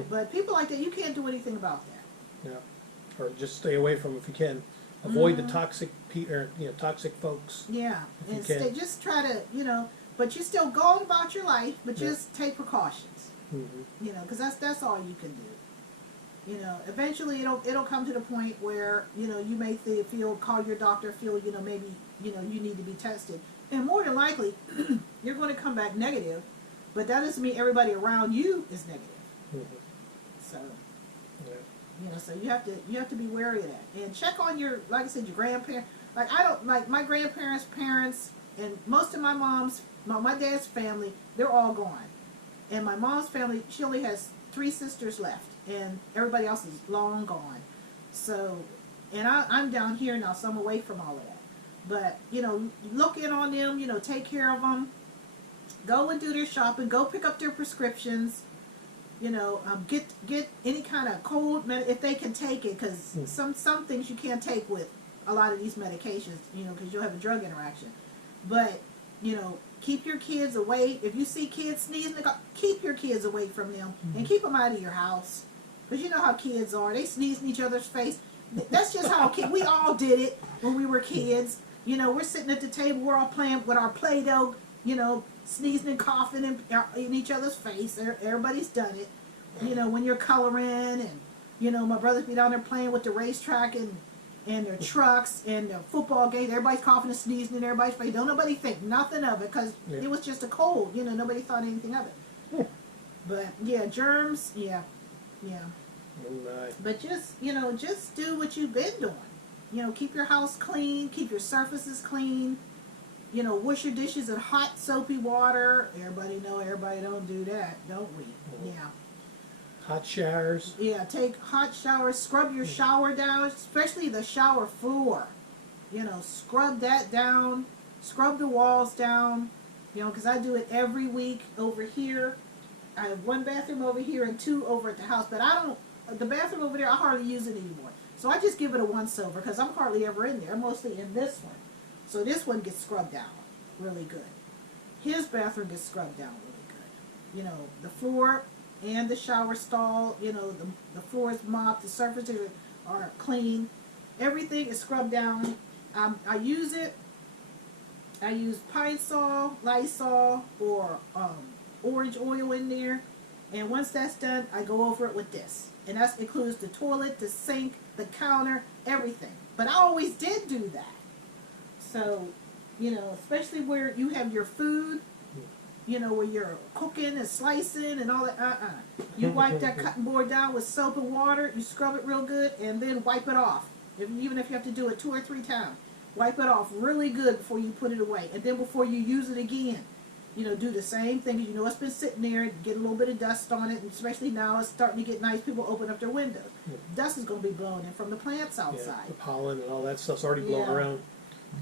But people like that, you can't do anything about that. Yeah. Or just stay away from, if you can. Avoid the toxic toxic folks. Yeah, If and you can. just try to, but you still go on about your life, but just take precautions. Mm-hmm. You know, because that's all you can do. You know, eventually it'll come to the point where you may call your doctor, feel maybe you need to be tested, and more than likely you're going to come back negative, but that doesn't mean everybody around you is negative. Mm-hmm. So. Yeah. So you have to be wary of that, and check on your, like I said, your grandparents. Like my grandparents, parents, and most of my dad's family, they're all gone, and my mom's family, she only has 3 sisters left, and everybody else is long gone. So, and I'm down here now, so I'm away from all of that. But look in on them, take care of them, go and do their shopping, go pick up their prescriptions. Get any kind of cold if they can take it, because some things you can't take with a lot of these medications, because you'll have a drug interaction. But keep your kids away. If you see kids sneezing, keep your kids away from them, and keep them out of your house, because you know how kids are. They sneeze in each other's face. That's just how we all did it when we were kids. We're sitting at the table, we're all playing with our Play-Doh, sneezing and coughing in each other's face. Everybody's done it. When you're coloring, and my brothers be down there playing with the racetrack and their trucks and the football game. Everybody's coughing and sneezing in everybody's face. Don't nobody think nothing of it, because it was just a cold. Nobody thought anything of it. But yeah, germs. Yeah. Oh my. But just do what you've been doing. Keep your house clean. Keep your surfaces clean. Wash your dishes in hot soapy water. Everybody don't do that, don't we? Yeah. Hot showers. Yeah, take hot showers. Scrub your shower down, especially the shower floor. Scrub that down. Scrub the walls down. Because I do it every week over here. I have 1 bathroom over here and 2 over at the house. But the bathroom over there, I hardly use it anymore. So I just give it a once over, because I'm hardly ever in there. I'm mostly in this one. So this one gets scrubbed down really good. His bathroom gets scrubbed down really good. The floor and the shower stall, the floor is mopped, the surfaces are clean. Everything is scrubbed down. I use it. I use Pine Sol, Lysol, or orange oil in there. And once that's done, I go over it with this. And that includes the toilet, the sink, the counter, everything. But I always did do that. So, especially where you have your food, where you're cooking and slicing and all that, You wipe that cutting board down with soap and water, you scrub it real good, and then wipe it off. Even if you have to do it 2 or 3 times. Wipe it off really good before you put it away. And then before you use it again, do the same thing. It's been sitting there, get a little bit of dust on it, and especially now it's starting to get nice. People open up their windows. Dust is going to be blowing in from the plants outside. Yeah, the pollen and all that stuff's already blowing around.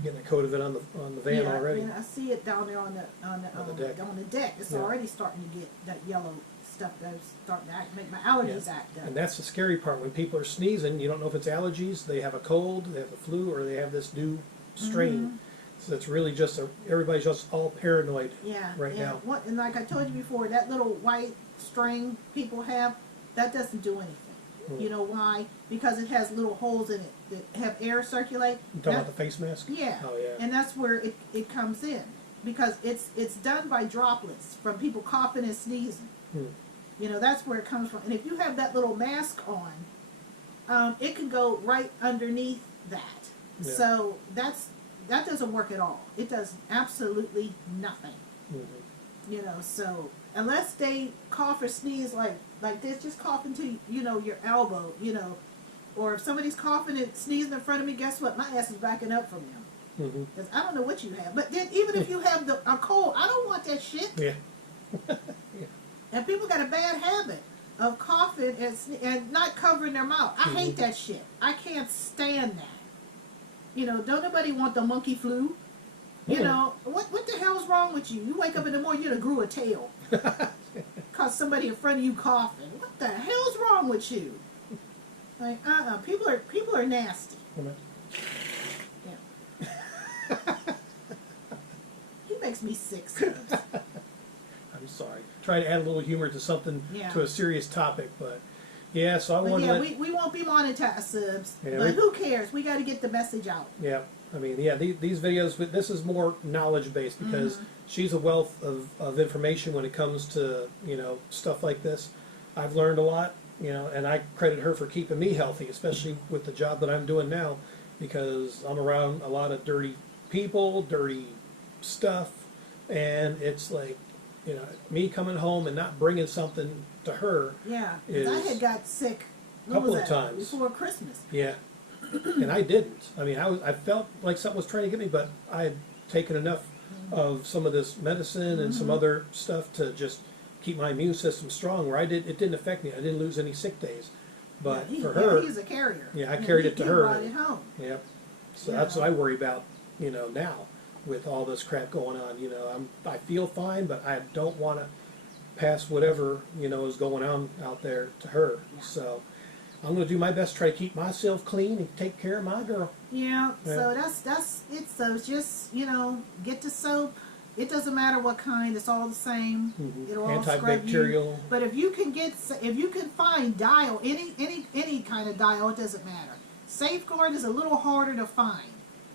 Getting a coat of it on the van already. Yeah, I see it down there on the deck. It's already starting to get that yellow stuff that's starting to make my allergies act up. And that's the scary part. When people are sneezing, you don't know if it's allergies, they have a cold, they have the flu, or they have this new strain. So it's really just everybody's just all paranoid right now. And like I told you before, that little white string people have, that doesn't do anything. You know why? Because it has little holes in it that have air circulate. You talking about the face mask? Yeah. Oh, yeah. And that's where it comes in. Because it's done by droplets from people coughing and sneezing. That's where it comes from. And if you have that little mask on, it can go right underneath that. Yeah. So that doesn't work at all. It does absolutely nothing. So unless they cough or sneeze like this, just cough into your elbow, or if somebody's coughing and sneezing in front of me, guess what? My ass is backing up from them, because I don't know what you have. But then even if you have a cold, I don't want that shit. Yeah. And people got a bad habit of coughing and not covering their mouth. I hate that shit. I can't stand that. Don't nobody want the monkey flu. You know, what the hell's wrong with you? You wake up in the morning, you'd have grew a tail. Cause somebody in front of you coughing. What the hell's wrong with you? Like, people are nasty. Yeah. He makes me sick sometimes. I'm sorry. Try to add a little humor to something, Yeah. to a serious topic, but yeah, so I want to we won't be monetized, subs. Yeah, but who cares? We got to get the message out. yeah, I mean, yeah, these videos, this is more knowledge-based because she's a wealth of information when it comes to, you know, stuff like this. I've learned a lot, you know, and I credit her for keeping me healthy, especially with the job that I'm doing now, because I'm around a lot of dirty people, dirty stuff, and it's like, you know, me coming home and not bringing something to her. Yeah, 'cause I had got sick Couple of times before Christmas. Yeah, and I didn't. I mean, I felt like something was trying to get me, but I had taken enough of some of this medicine and some other stuff to just keep my immune system strong. Where it didn't affect me. I didn't lose any sick days. But for her, he's a carrier. yeah, I carried it to her. Brought it home. Yeah, so Yeah. that's what I worry about. You know, now with all this crap going on. You know, I feel fine, but I don't want to pass whatever, you know, is going on out there to her. Yeah. So I'm going to do my best to try to keep myself clean and take care of my girl. Yeah, Yeah. so that's it. So just, you know, get the soap. It doesn't matter what kind; it's all the same. It'll all scrub you. Antibacterial. But if you can find dial, any kind of dial, it doesn't matter. Safeguard is a little harder to find.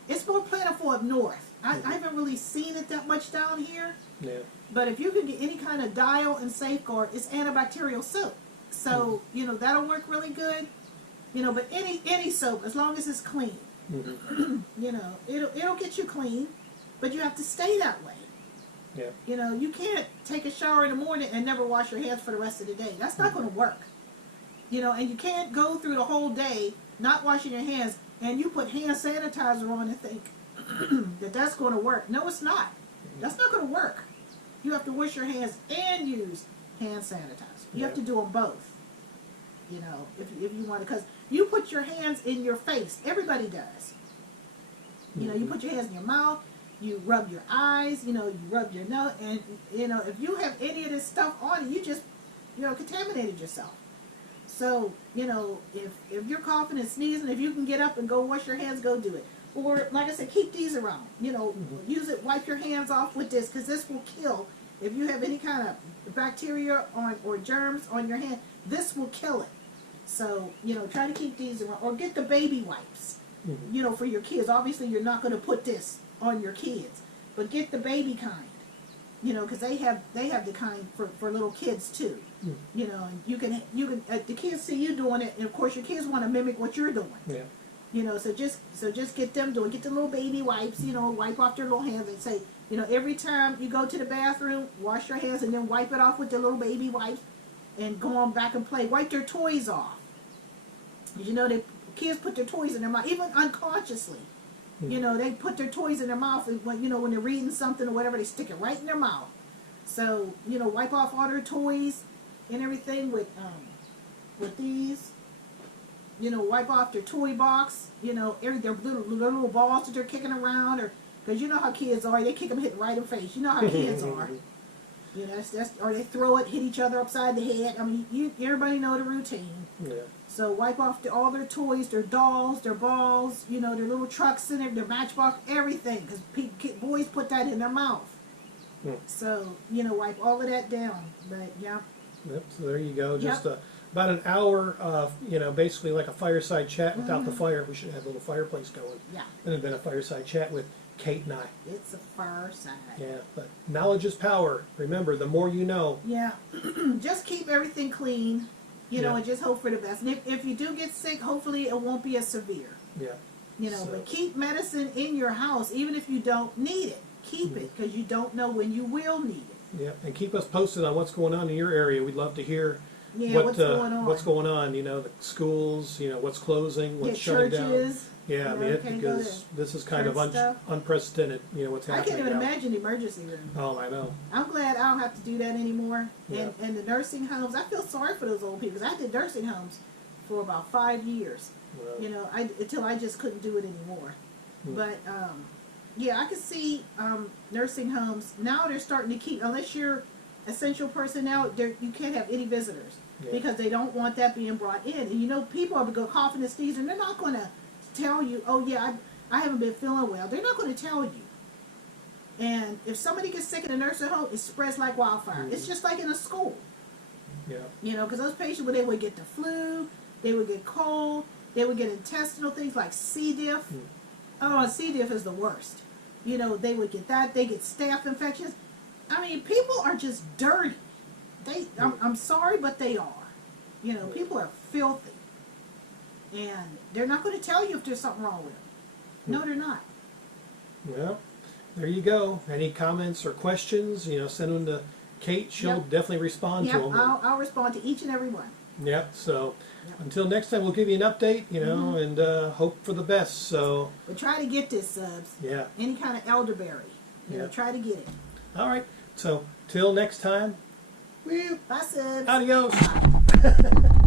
It's more plentiful up north. I haven't really seen it that much down here. Yeah. But if you can get any kind of dial and Safeguard, it's antibacterial soap. So, you know, that'll work really good. You know, but any soap, as long as it's clean, you know, it'll get you clean, but you have to stay that way. Yeah. You know, you can't take a shower in the morning and never wash your hands for the rest of the day. That's not going to work. You know, and you can't go through the whole day not washing your hands and you put hand sanitizer on and think that's going to work. No, it's not. That's not going to work. You have to wash your hands and use hand sanitizer. You have to do them both. You know, if you want to, because you put your hands in your face. Everybody does. You know, you put your hands in your mouth. You rub your eyes. You know, you rub your nose, and you know, if you have any of this stuff on it, you just, you know, contaminated yourself. So, you know, if you're coughing and sneezing, if you can get up and go wash your hands, go do it. Or, like I said, keep these around. You know, use it, wipe your hands off with this, because this will kill. If you have any kind of bacteria or germs on your hand, this will kill it. So, you know, try to keep these around. Or get the baby wipes, you know, for your kids. Obviously, you're not going to put this on your kids. But get the baby kind. You know, because they have the kind for little kids, too. You know, and you can the kids see you doing it, and of course your kids want to mimic what you're doing. Yeah. You know, so just get them doing. Get the little baby wipes. You know, wipe off their little hands and say, you know, every time you go to the bathroom, wash your hands and then wipe it off with the little baby wipes, and go on back and play. Wipe their toys off. You know, kids put their toys in their mouth, even unconsciously. You know, they put their toys in their mouth, and when, you know, when they're reading something or whatever, they stick it right in their mouth. So, you know, wipe off all their toys and everything with these. You know, wipe off their toy box. You know, their little balls that they're kicking around, or because you know how kids are, they kick them, hit right in the face. You know how kids are. You know, or they throw it, hit each other upside the head. I mean, everybody know the routine. Yeah. So wipe off all their toys, their dolls, their balls, you know, their little trucks in there, their matchbox, everything. Because boys put that in their mouth. So, you know, wipe all of that down. But, yeah. Yep, so there you go. Just about an hour of, you know, basically like a fireside chat without the fire. We should have a little fireplace going. Yeah. And then a fireside chat with Kate and I. It's a fireside. Yeah, but knowledge is power. Remember, the more you know. Yeah. Just keep everything clean, you know, Yeah. and just hope for the best. And if you do get sick, hopefully it won't be as severe. Yeah. You know, So- but keep medicine in your house, even if you don't need it. Keep it, because you don't know when you will need it. Yeah, and keep us posted on what's going on in your area. We'd love to hear Yeah, what's going on. What's going on? You know, the schools. You know, what's closing, what's Yeah, shutting down. churches. Yeah, I you mean, know, it, can't go because to this is kind of church stuff. unprecedented. You know what's I happening can't even now. imagine the emergency room. Oh, I know. I'm glad I don't have to do that anymore. Yeah. And the nursing homes, I feel sorry for those old people, because I did nursing homes for about 5 years. Well, You know, until I just couldn't do it anymore. But Yeah, I can see nursing homes now. They're starting to keep, unless you're essential personnel, you can't have any visitors because they don't want that being brought in. And you know, people are going to cough and sneeze, and they're not going to tell you, "Oh yeah, I haven't been feeling well." They're not going to tell you. And if somebody gets sick in a nursing home, it spreads like wildfire. It's just like in a school. Yeah. You know, because those patients, when they would get the flu, they would get cold, they would get intestinal things like C. diff. Oh, C. diff is the worst. You know, they would get that. They get staph infections. I mean, people are just dirty. I'm sorry, but they are. You know, people are filthy. And they're not going to tell you if there's something wrong with them. No, they're not. Well, there you go. Any comments or questions? You know, send them to Kate. She'll definitely respond to Yeah, them. I'll respond to each and every one. Yeah. So until next time, we'll give you an update. You know, and hope for the best. So But try to get this, Subs. yeah. Any kind of elderberry. You know, try to get it. All right. So till next time. Bye, Subs. Adios. Bye.